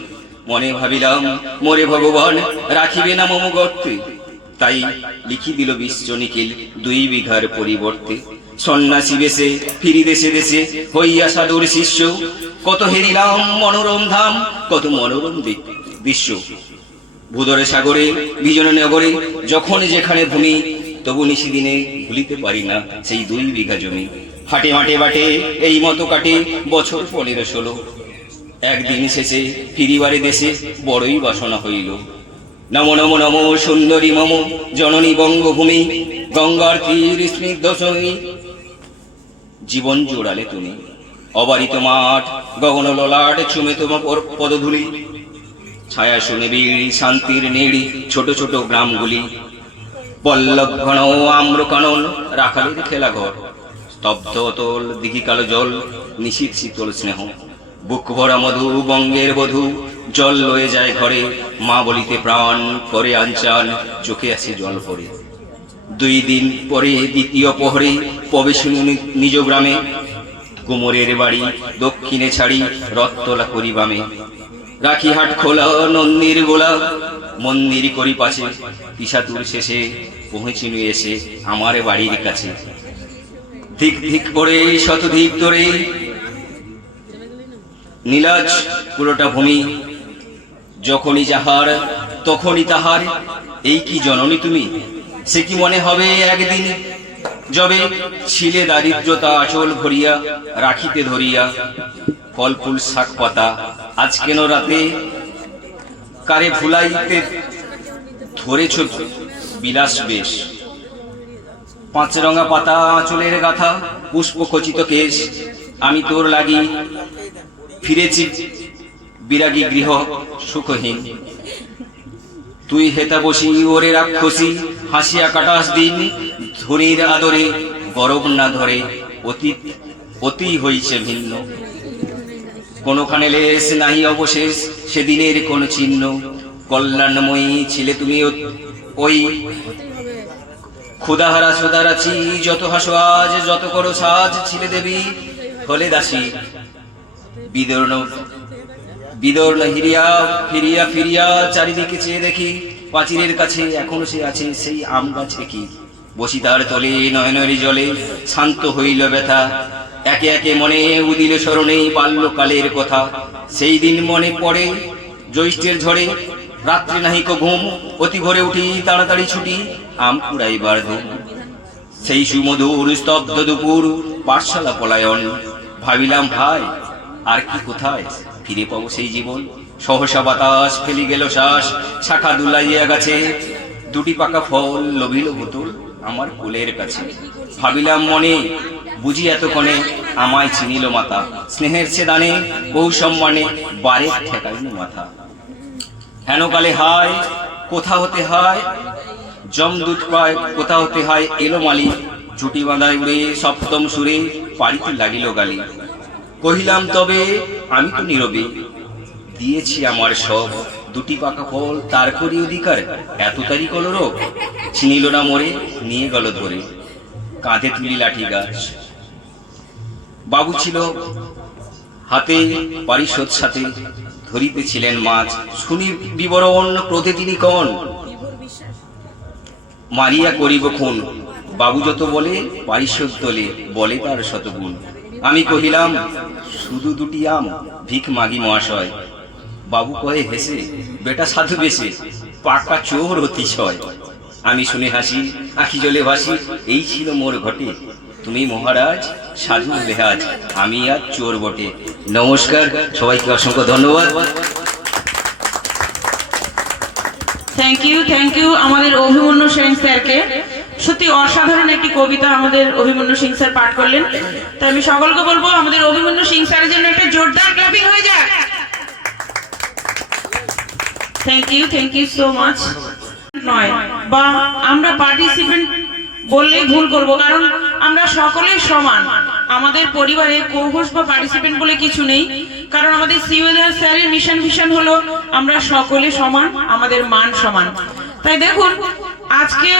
মনে ভাবিলাম মোরে ভগবান রাখিবে না মম গর্তে। তাই লিখি দিল বিশ্ব নিখিল 2 বিঘার পরিবর্তে। সন্ন্যাসী বেশে ফিরি দেশে দেশে, হইয়া সাধুর শিষ্য। কত হেরিলাম মনোরম ধাম, কত মনোরম দৃশ্য। ভূদরে সাগরে বিজন নগরে, যখন যেখানে ভূমি। তবু নিশিদিনে ভুলিতে পারি না সেই 2 বিঘা জমি। হাটে মাঠে বাটে এই মতো কাটে বছর 15-16। একদিন শেষে ফিরিবারে দেশে বড়ই বাসনা হইল। নমো নমো নমো সুন্দরী মম জননী বঙ্গভূমি। গঙ্গার তীর স্নিগ্ধ সই, জীবন জোড়ালে তুমি। অবারিত মাঠ গগন ললাট, চুমে তোমার পদধূলি। ছায়া শুনে বিড়ি শান্তির নেড়ি, ছোট ছোট গ্রামগুলি। পল্লব ঘন আম্র কানন, রাখালের খেলাঘর। স্তব্ধ অতল দিঘি কালো জল, নিশীথ শীতল স্নেহ, বুক ভরা মধু বঙ্গের বধূ, জল লয়ে যায় ঘরে, মা বলিতে প্রাণ করে আঞ্চাল, চোখে আসে জল ভরে। 2 দিন পরে দ্বিতীয় প্রহরে প্রবেশিনী নিজ গ্রামে, কুমোরের বাড়ি দক্ষিণে ছাড়ি, রথতলা করি বামে। রাখিহাট খোলা নন্দীর গোলা, মন্দির করি পাশে, তিসাতুর শেষে পৌঁছিনু এসে আমার বাড়ির কাছে। ধিক ধিক করে শতধিক ধরে নীলাজ পুরোটা ভূমি, যখনই যাহার তখনই তাহার, এই কি জননী তুমি? সে কি মনে হবে একদিন, যবে ছিলে দারিদ্রতা আঁচল ভরিয়া, রাখিতে ধরিয়া ফল ফুল শাক পাতা, আজ কেন রাতে কারে ভুলাইতে ধরেছ বিলাস বেশ। 5 রঙা পাতা আঁচলের গাথা, পুষ্প খচিত কেশ, আমি তোর লাগি ফিরেছি বিরাগী গৃহ সুখহীন। তুই হেতা বসি ওরে রাক্ষসী, হাসিয়া কাটাস দিন ধনির আদরে, গরব না ধরে অতীত অতি হইছে ভিন্ন। কোনখানে লেশ নাহি অবশেষ, সেদিনের কোন চিহ্ন, কল্যাণময়ী ছিলে তুমি ওই ক্ষুদাহারা সোদারাচি, যত হাসো আজ যত করো সাজ, ছিলে দেবী হলে দাসী। বিদর্ণ হিরিয়া ফিরিয়া ফিরিয়া চারিদিকে চেয়ে দেখি, প্রাচীরের কাছে এখনো সে আছে সেই আম গাছে কি, বসি তার তলে নয়নের জলে, শান্ত হইল ব্যথা। একে একে মনে উদিল স্মরণে বাল্যকালের কথা, সেই দিন মনে পড়ে জ্যৈষ্ঠের ঝড়ে, রাত্রি নাহিক ঘুম, অতি ভোরে উঠি তাড়াতাড়ি ছুটি, আম কুড়াইবার ধুম। সেই সুমধুর স্তব্ধ দুপুর, পাঠশালা পলায়ন, ভাবিলাম ভাই আর কি কোথায় ফিরে পাবো সেই জীবন। সহসা বাতাস ফেলি গেল শ্বাস, শাখা দুলাইয়া গেছে, 2টি পাকা ফল লভিল বোতল আমার কোলের কাছে। ভাবিলাম মনে বুঝি এতক্ষণে আমায় চিনিল মাতা, স্নেহের ছেদানে বহু সম্মানে বারে ঠেকাইল মাথা। হেনকালে হায় কোথা হতে হয় জমদূত পায়, কোথা হতে হয় এলো মালি, ছুটি বাঁধায় উড়ে সপ্তম সুরে পাড়িতে লাগিল গালি। কহিলাম তবে আমি তো নীরবে, দিয়েছি আমার সব, 2টি পাকা ফল তার করি অধিকার, এত তারি কলরব। চিনিল না মরে নিয়ে গেল ধরে, কাঁধে তুলি লাঠি গাছ। বাবু ছিল হাতে পারিষদ সাথে, ধরিতেছিলেন মাছ, শুনি বিবরণ ক্রোধে তিনি কন, মারিয়া করিব খুন। বাবু যত বলে পারিষদ তোলে, বলে তার শতগুণ। আমি কহিলাম শুধু 2টি আম, ভিক মাগি মহাশয়। বাবু কয়ে হেসে, বেটা সাধু বেশে, পাকা চোর অতিশয়। আমি শুনে হাসি, আঁখি জলে ভাসি, এই ছিল মোর ঘটে। তুমি মহারাজ সাধু লেহাজ, আমি আর চোর বটে। নমস্কার, সবাইকে অসংখ্য ধন্যবাদ। থ্যাংক ইউ আমাদের অভিমন্যু সেন স্যারকে। সত্যি অসাধারণ একটি কবিতা আমাদের অভিমন্যু সিং স্যার পাঠ করলেন। তাই আমি সকলকে বলবো আমাদের অভিমন্যু সিং স্যারের জন্য একটা জোরদার ক্লাপিং হয়ে যাক। Thank you so much. নয় বা আমরা পার্টিসিপেন্ট বললেই ভুল করব, কারণ আমরা সকলেই সমান। আমাদের পরিবারে কোহোস বা পার্টিসিপেন্ট বলে কিছু নেই, কারণ আমাদের সিওদার স্যারের মিশন ভিশন হলো আমরা সকলে সমান, আমাদের মান সমান। তাই দেখুন আজকে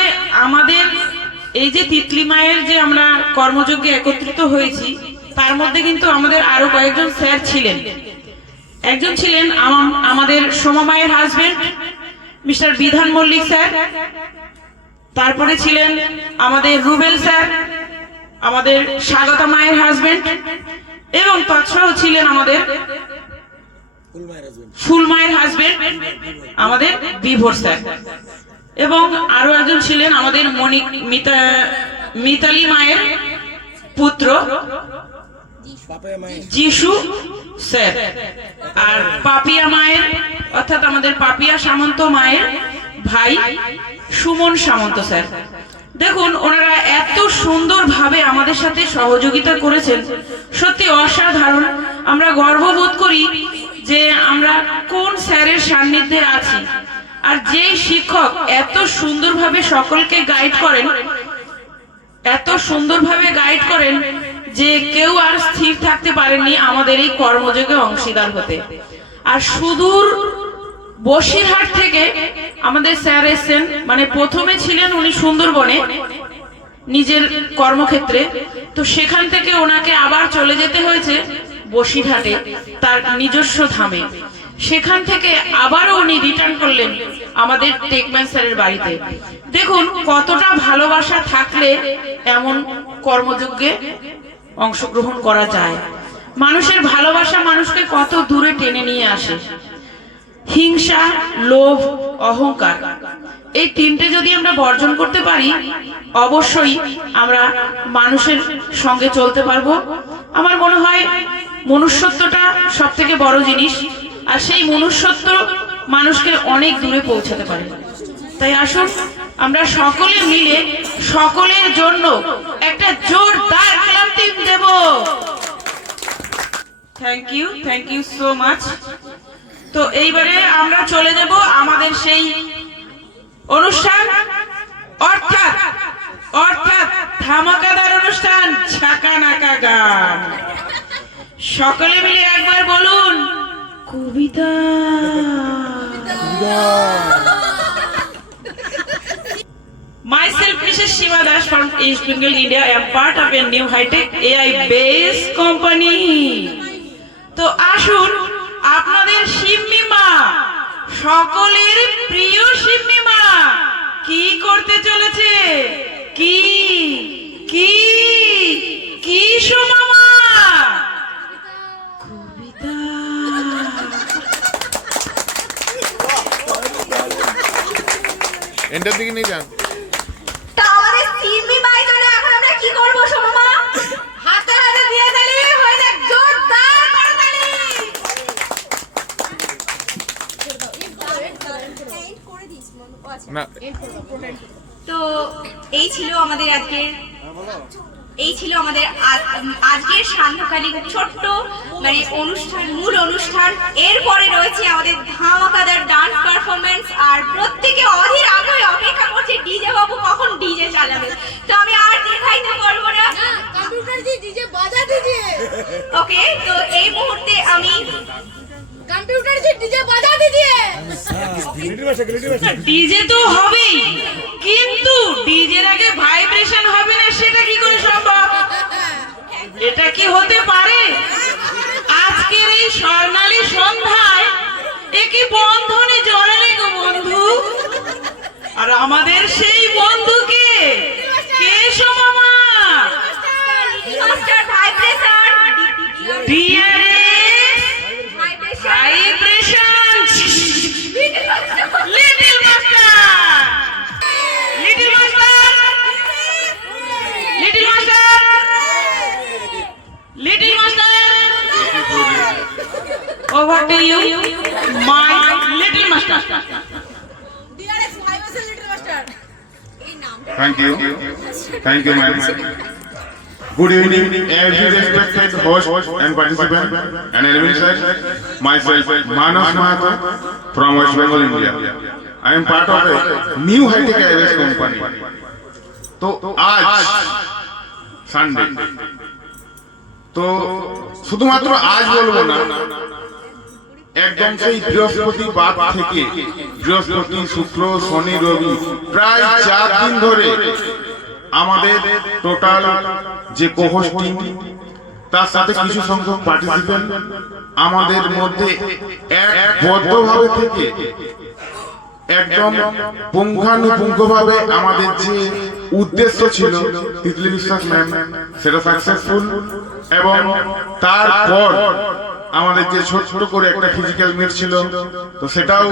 আমাদের এই যে তিতলি মায়ের যে আমরা কর্মযজ্ঞে একত্রিত হয়েছি, তার মধ্যে কিন্তু আমাদের আরো কয়েকজন স্যার ছিলেন। একজন ছিলেন আমাদের সোমা মায়ের হাজবেন্ড মিস্টার বিধান মল্লিক স্যার, তারপরে ছিলেন আমাদের রুবেল স্যার, আমাদের স্বাগতা মায়ের হাজবেন্ড, এবং তৎসহ ছিলেন আমাদের ফুল মায়ের হাজবেন্ড আমাদের বিভোর স্যার, এবং আরো একজন ছিলেন আমাদের মিতালি মায়ের পুত্র যিশু স্যার, আর পাপিয়া মায়ের অর্থাৎ আমাদের পাপিয়া সামন্ত মায়ের ভাই সুমন সামন্ত স্যার। দেখুন ওনারা এত সুন্দরভাবে আমাদের সাথে সহযোগিতা করেছেন, সত্যি অসাধারণ। আমরা গর্ববোধ করি যে আমরা কোন স্যারের সান্নিধ্যে আছি। আর যেই শিক্ষক এত সুন্দরভাবে সকলকে গাইড করেন, এত সুন্দরভাবে গাইড করেন যে কেউ আর স্থির থাকতে পারেননি আমাদের এই কর্মযোগে অংশীদার হতে। আর সুদূর বসিরহাট থেকে আমাদের স্যার এসেছেন, মানে প্রথমে ছিলেন উনি সুন্দরবনে নিজের কর্মক্ষেত্রে, তো সেখান থেকে ওনাকে আবার চলে যেতে হয়েছে বসিরহাটে তার নিজস্ব ধামে। সেখান থেকে আবারও উনি রিটার্ন করলেন আমাদের টেকম্যান স্যারের বাড়িতে। দেখুন কতটা ভালোবাসা থাকলে এমন কর্মযজ্ঞে অংশগ্রহণ করা যায়। মানুষের ভালোবাসা মানুষকে কত দূরে টেনে নিয়ে আসে। হিংসা, লোভ, অহংকার, এই তিনটে যদি আমরা বর্জন করতে পারি অবশ্যই আমরা মানুষের সঙ্গে চলতে পারবো। আমার মনে হয় মনুষ্যত্বটা সব থেকে বড় জিনিস, আর সেই মনুষ্যত্ব মানুষকে অনেক দূরে পৌঁছাতে পারে। তাই আসুন আমরা সকলে মিলে সকলের জন্য একটা জোরদার ক্লান্তি দেব। Thank you so much. তো এইবারে আমরা চলে যাব আমাদের সেই অনুষ্ঠান, অর্থাৎ ধামাকাদার অনুষ্ঠান ছাকা নাকা গান। সকলে মিলে একবার বলুন কবিতা। Myself, Mrs. Shiva Das from East Bengal, India. I am part of a new high-tech AI-based company. তো আসুন আপনাদের শিম্মি মা, সকলের প্রিয় শিম্মি মা কি করতে চলেছে? কি কি কি সোমামা? কবিতা। এন্টার দিকে নিয়ে যান। তা আমাদের শিম্মি মায়ের জন্য এখন আমরা কি করব সোমামা? হাতে হাতে দিয়ে তালি হয়ে যাক, জোরদার করে তালি। তো এই ছিল আমাদের আজকের সান্ধ্যকালীন ছোট্ট মানে অনুষ্ঠান, মূল অনুষ্ঠান। এরপরে রয়েছে আমাদের ধামাকাদার ডান্স পারফরমেন্স, আর প্রত্যেকে অধীর আগ্রহে অপেক্ষা করছে ডিজে বাবু কখন ডিজে চালাবে। তো আমি আর দীর্ঘায়িত করবো না, कंप्यूटर जी डीजे बजा दीजिए। ওকে। তো এই মুহূর্তে আমি कंप्यूटर जी डीजे बजा दीजिए। ডিজে তো হবেই, কিন্তু ডিজের আগে ভাইব্রেশন হবে না সেটা কি করে সম্ভব? এটা কি হতে পারে? আজকের এই স্বর্ণালী সন্ধ্যায় একই বন্ধনে জড়ালে গো বন্ধু। আর আমাদের সেই বন্ধুকে কে সোমামা? Master vibration, DRS vibration, little master, little master, little master, little master, over to you my little master. DRS vibration little master. Thank you, ma'am. Good evening, every respected host and participant and administrator. Myself, Manas Mahato from West Bengal, India. I am part of a new high-tech IAS company. तो आज Sunday, तो শুধুমাত্র আজ বলবো না, একদম সেই বৃহস্পতিবার থেকে বৃহস্পতি, শুক্র, শনি, রবি প্রায় 4 দিন ধরে আমাদের টোটাল যে কোহোস্ট টিম, তার সাথে কিছু সংখ্যক পার্টিসিপেন্ট আমাদের মধ্যে একবদ্ধভাবে থেকে একদম পুঙ্খানুপুঙ্খভাবে আমাদের যে উদ্দেশ্য ছিল তিতলি বিশ্বাস ম্যাম, সেটা সাকসেসফুল। এবং তারপর আমাদের যে ছোট করে একটা ফিজিক্যাল মিট ছিল, তো সেটাও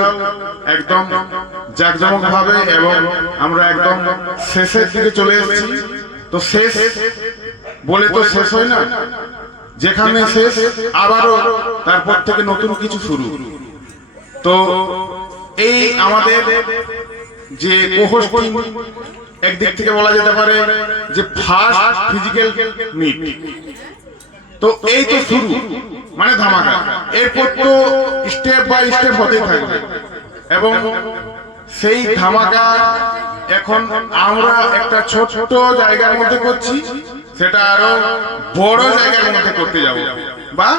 একদম জাঁকজমক ভাবে, এবং আমরা একদম শেষের দিকে চলে এসেছি। তো শেষ বলে তো শেষ হয় না, যেখানে শেষ আবারও তারপর থেকে নতুন কিছু শুরু। তো এই আমাদের যে কোহোস্ট টিম, একদিক থেকে বলা যেতে পারে যে ফার্স্ট ফিজিক্যাল মিট। তো এই তো শুরু, মানে ধামাকা। এরপর তো স্টেপ বাই স্টেপ হতেই থাকবে, এবং সেই ধামাকা এখন আমরা একটা ছোট জায়গার মধ্যে করছি, সেটা আরো বড় জায়গার মধ্যে করতে যাব বা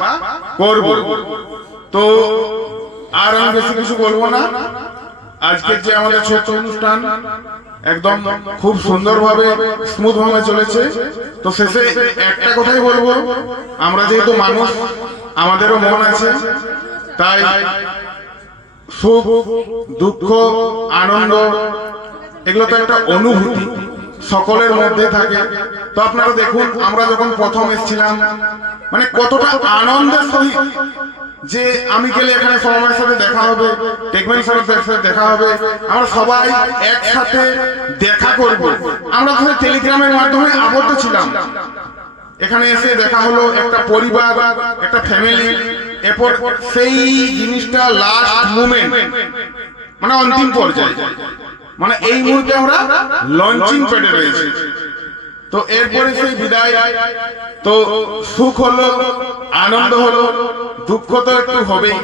করব। তো আর আমি বেশি কিছু বলবো না। আজকের যে আমাদের ছোট অনুষ্ঠান একদম খুব সুন্দরভাবে স্মুথ ভাবে চলেছে। তো শেষে একটা কথাই বলবো, আমরা যেহেতু মানুষ, আমাদেরও মন আছে, তাই সুখ দুঃখ আনন্দ এগুলো তো একটা অনুভূতি সকলের মধ্যে থাকে। তো আপনারা দেখুন, আমরা যখন প্রথম এসেছিলাম মানে কতটা আনন্দের সহিত যে আমি গেলে এখানে সময়ের সাথে দেখা হবে, টেকমেন স্যারের সাথে দেখা হবে, আমরা সবাই একসাথে দেখা করব। আমরা ধরে টেলিগ্রামের মাধ্যমে আবদ্ধ ছিলাম, এখানে এসে দেখা হলো একটা পরিবার, একটা ফ্যামিলি। এরপর সেই জিনিসটা লাস্ট মুমেন্ট মানে অন্তিম পর্যায়ে, মানে এই মুহূর্তে আমরা লঞ্চিং প্যাডে রয়েছি। তো এরপরে সেই বিদায়, তো সুখ হলো, আনন্দ হলো, দুঃখ তো একটু হবেই।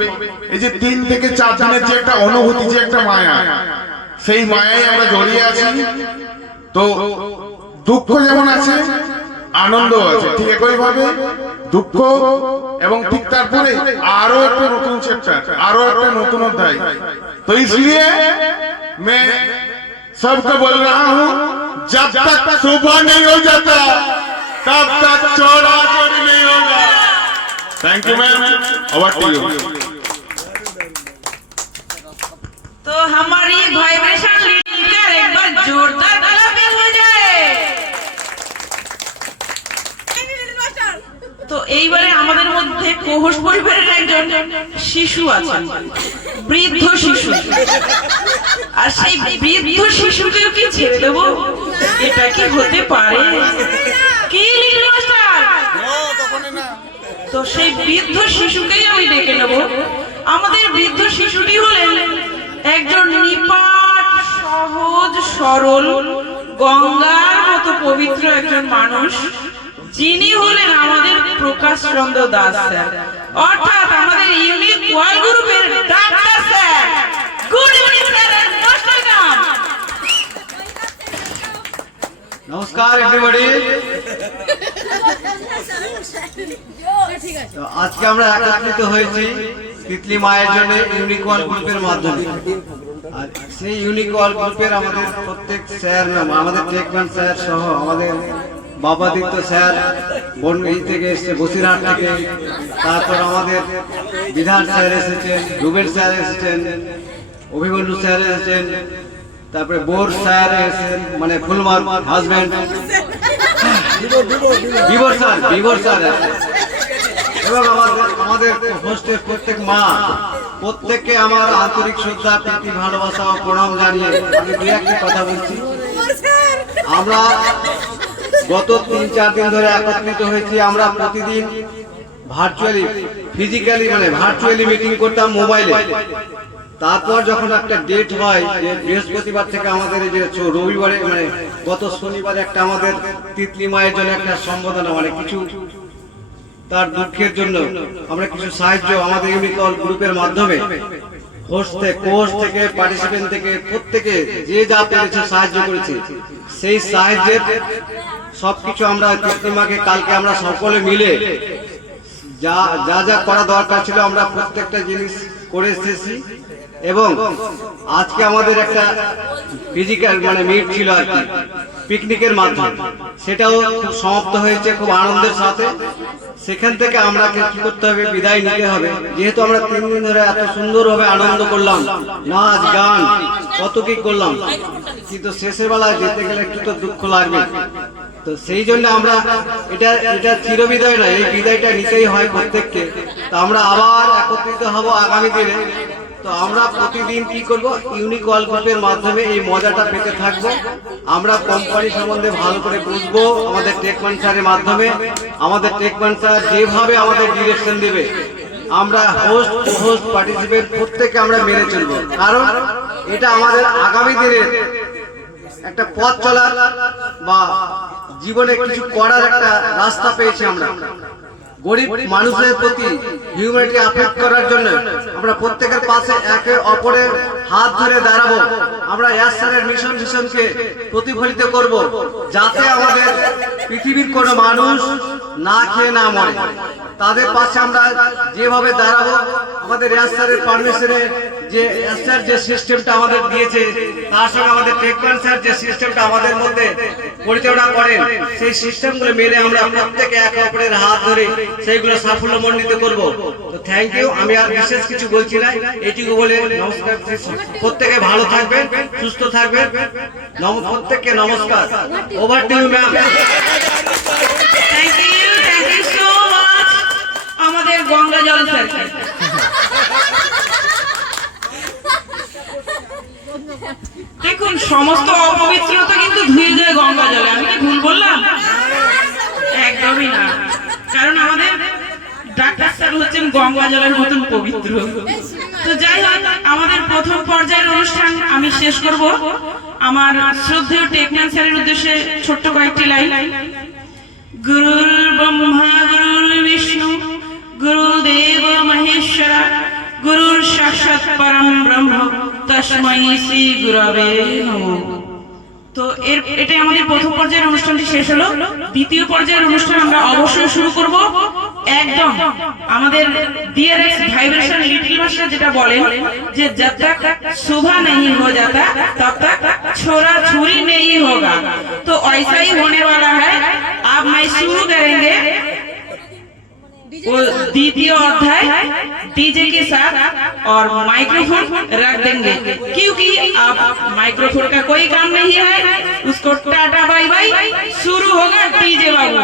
এই যে 3 থেকে 4 দিনের যে একটা অনুভূতি, যে একটা মায়া, সেই মায়ায় আমরা জড়িয়ে আছি। তো দুঃখ যেমন আছে, আনন্দ আছে, ঠিক একই ভাবে দুঃখ এবং ঠিক তারপরে আরো একটা নতুন চ্যাপ্টার, আরো একটা নতুন অধ্যায়। तो इसलिए मैं सबको बोल रहा हूँ, जब तक सुबह नहीं हो जाता तब तक चौड़ा चौड़ी नहीं होगा। Thank you ma'am, over to you. तो हमारी वाइब्रेशन लीडर एक बार जोरदार ताली हो जाए। তো এইবারে আমাদের মধ্যে কোহস পরিবারের একজন শিশু আছেন, বৃদ্ধ শিশু। আর সেই বৃদ্ধ শিশুকেও কি ছেড়ে দেবো? এটা কি হতে পারে? কি লিটল মাস্টার? তো সেই বৃদ্ধ শিশুকেই আমি ডেকে নেব। আমাদের বৃদ্ধ শিশুটি হলেন একজন নিপাট, সহজ সরল, গঙ্গার মতো পবিত্র একজন মানুষ, যিনি হলেন আমাদের প্রকাশ চন্দ্র দাস স্যার, অর্থাৎ আমাদের ইউনিক ওয়ার্ল্ড গ্রুপের doctor sir. Good evening sir, নমস্কার। নমস্কার এভরিবডি। তো আজকে আমরা একত্রিত হয়েছি তিতলি মায়ের জন্য ইউনিক ওয়ার্ল্ড গ্রুপের মাধ্যমে। আর সেই ইউনিক ওয়ার্ল্ড গ্রুপের আমাদের প্রত্যেক স্যার ম্যাম, আমাদের টেকম্যান স্যার সহ আমাদের বাবাদিত্য স্যার বনগাঁই থেকে এসছে, বসিরহাট থেকে। তারপর আমাদের বিধান স্যার এসেছেন, রুবেল স্যার এসেছেন, অভিমন্যু স্যার এসেছেন, তারপরে বোর স্যার এসেছেন, মানে ফুলমার হাজবেন্ড বিবর স্যার এবং আমাদের হোস্টের প্রত্যেক মা, প্রত্যেককে আমার আন্তরিক শ্রদ্ধা, প্রীতি, ভালোবাসা ও প্রণাম জানিয়ে আমি দু একটা কথা বলছি। আমরা গত 3-4 দিন ধরে একত্রিত হয়েছি। আমরা প্রতিদিন ভার্চুয়ালি, ফিজিক্যালি মানে ভার্চুয়ালি মিটিং করতাম মোবাইলে। তারপর যখন একটা ডেট হয় যে বৃহস্পতিবার থেকে আমাদের এই যে রবিবারে মানে গত শনিবারে একটা আমাদের তিতলি মায়ের জন্য একটা সম্বোধনা, মানে কিছু তার দুঃখের জন্য আমরা কিছু সাহায্য আমাদের ইউনিক ওয়ার্ল্ড গ্রুপের মাধ্যমে হোস্ট থেকে, কোর্স থেকে, পার্টিসিপেন্ট থেকে প্রত্যেকে যে যা পেরেছে সাহায্য করেছে। সেই সাহায্যের সবকিছু আমরা তিতলি মাকে কালকে আমরা সকলে মিলে যা যা যা করা দরকার ছিল আমরা প্রত্যেকটা জিনিস করে এসেছি। এবং আজকে আমাদের একটা ফিজিক্যাল মানে মিট ছিল আর কি, পিকনিকের মাধ্যমে, সেটাও খুব সমাপ্ত হয়েছে খুব আনন্দের সাথে। সেখান থেকে আমরা কি করতে হবে, বিদায় নিতে হবে। যেহেতু আমরা 3 দিন ধরে এত সুন্দরভাবে আনন্দ করলাম, নাচ গান কত কি করলাম, কিন্তু শেষের বেলায় যেতে গেলে একটু তো দুঃখ লাগবে। তো সেই জন্য আমরা এটা চিরবিদায় নয়, এই বিদায়টা নিতেই হয় প্রত্যেককে। তো আমরা আবার একত্রিত হব আগামী দিনে। তো আমরা প্রতিদিন কি করব, ইউনিক ওয়ার্ল্ড গ্রুপের মাধ্যমে এই মজাটা পেতে থাকবো। আমরা কোম্পানি সম্বন্ধে ভালো করে বুঝবো আমাদের টেকম্যান স্যারের মাধ্যমে। আমাদের টেকম্যান স্যার যেভাবে আমাদের ডিরেকশন দেবে, আমরা হোস্ট পার্টিসিপেন্ট প্রত্যেককে আমরা মেনে চলবো। কারণ এটা আমাদের আগামী দিনের একটা পথ চলার বা জীবনে কিছু করার একটা রাস্তা পেয়েছি আমরা। গরিব মানুষের প্রতি হিউম্যানিটি অ্যাফেক্ট করার জন্য আমরা প্রত্যেকের পাশে একে অপরের হাত ধরে দাঁড়াবো। আমরা ইয়াস স্যারের মিশনকে প্রতিফলিত করব, যাতে আমাদের পৃথিবীর কোনো মানুষ না খেয়ে না মরে। তাদের পাশে আমরা যেভাবে দাঁড়াবো, আমাদের ইয়াস স্যারের পারমিশনে যে ইয়াস স্যার যে সিস্টেমটা আমাদের দিয়েছে, তার সঙ্গে আমাদের টেকম্যান স্যার যে সিস্টেমটা আমাদের মধ্যে পরিচালনা করেন, সেই সিস্টেমগুলো মেনে আমরা প্রত্যেকে একে অপরের হাত ধরে সেইগুলো সাফল্যমণ্ডিত করব। তো থ্যাংক ইউ। আমি আর বিশেষ কিছু বলছি না, এইটুকু বলে নমস্কার। প্রত্যেকে ভালো থাকবেন, সুস্থ থাকবেন। প্রত্যেককে নমস্কার। Over to you ma'am. Thank you so much আমাদের গঙ্গা জল স্যারকে। দেখুন, সমস্ত অপবিত্রতা কিন্তু ধুয়ে যায় গঙ্গা জলে। আমি কি ভুল বললাম? একদমই না, কারণ আমাদের ডাক্তার স্যার হচ্ছেন গঙ্গা জলের মতন পবিত্র। তো যাই হোক, আমাদের প্রথম পর্যায়ের অনুষ্ঠান আমি শেষ করব আমার শ্রদ্ধেয় টেকম্যান স্যারের উদ্দেশ্যে ছোট্ট কয়েকটি লাইন। গুরুর ব্রহ্মা গুরুর বিষ্ণু গুরুদেব মহেশ্বরা গুরুর সাক্ষাৎ পরম ব্রহ্ম তস্मै শ্রী গুরবে নমঃ। তো এটাই আমাদের প্রথম পর্যায়ের অনুষ্ঠানটি শেষ হলো। দ্বিতীয় পর্যায়ের অনুষ্ঠান আমরা অবশ্যই শুরু করব। একদম আমাদের ডিআরএক্স ভাইব্রেশন লিটল মাস্টার যেটা বলেন যে जब तक सुबह नहीं हो जाता तब तक छोरा छुरी नहीं होगा। तो ऐसा ही होने वाला है। अब मैं शुरू करेंगे वो द्वितीय अध्याय डीजे के साथ और माइक्रोफोन रख देंगे, क्योंकि अब माइक्रोफोन का कोई काम नहीं है। उसको टाटा बाय बाय। शुरू होगा डीजे बाबू।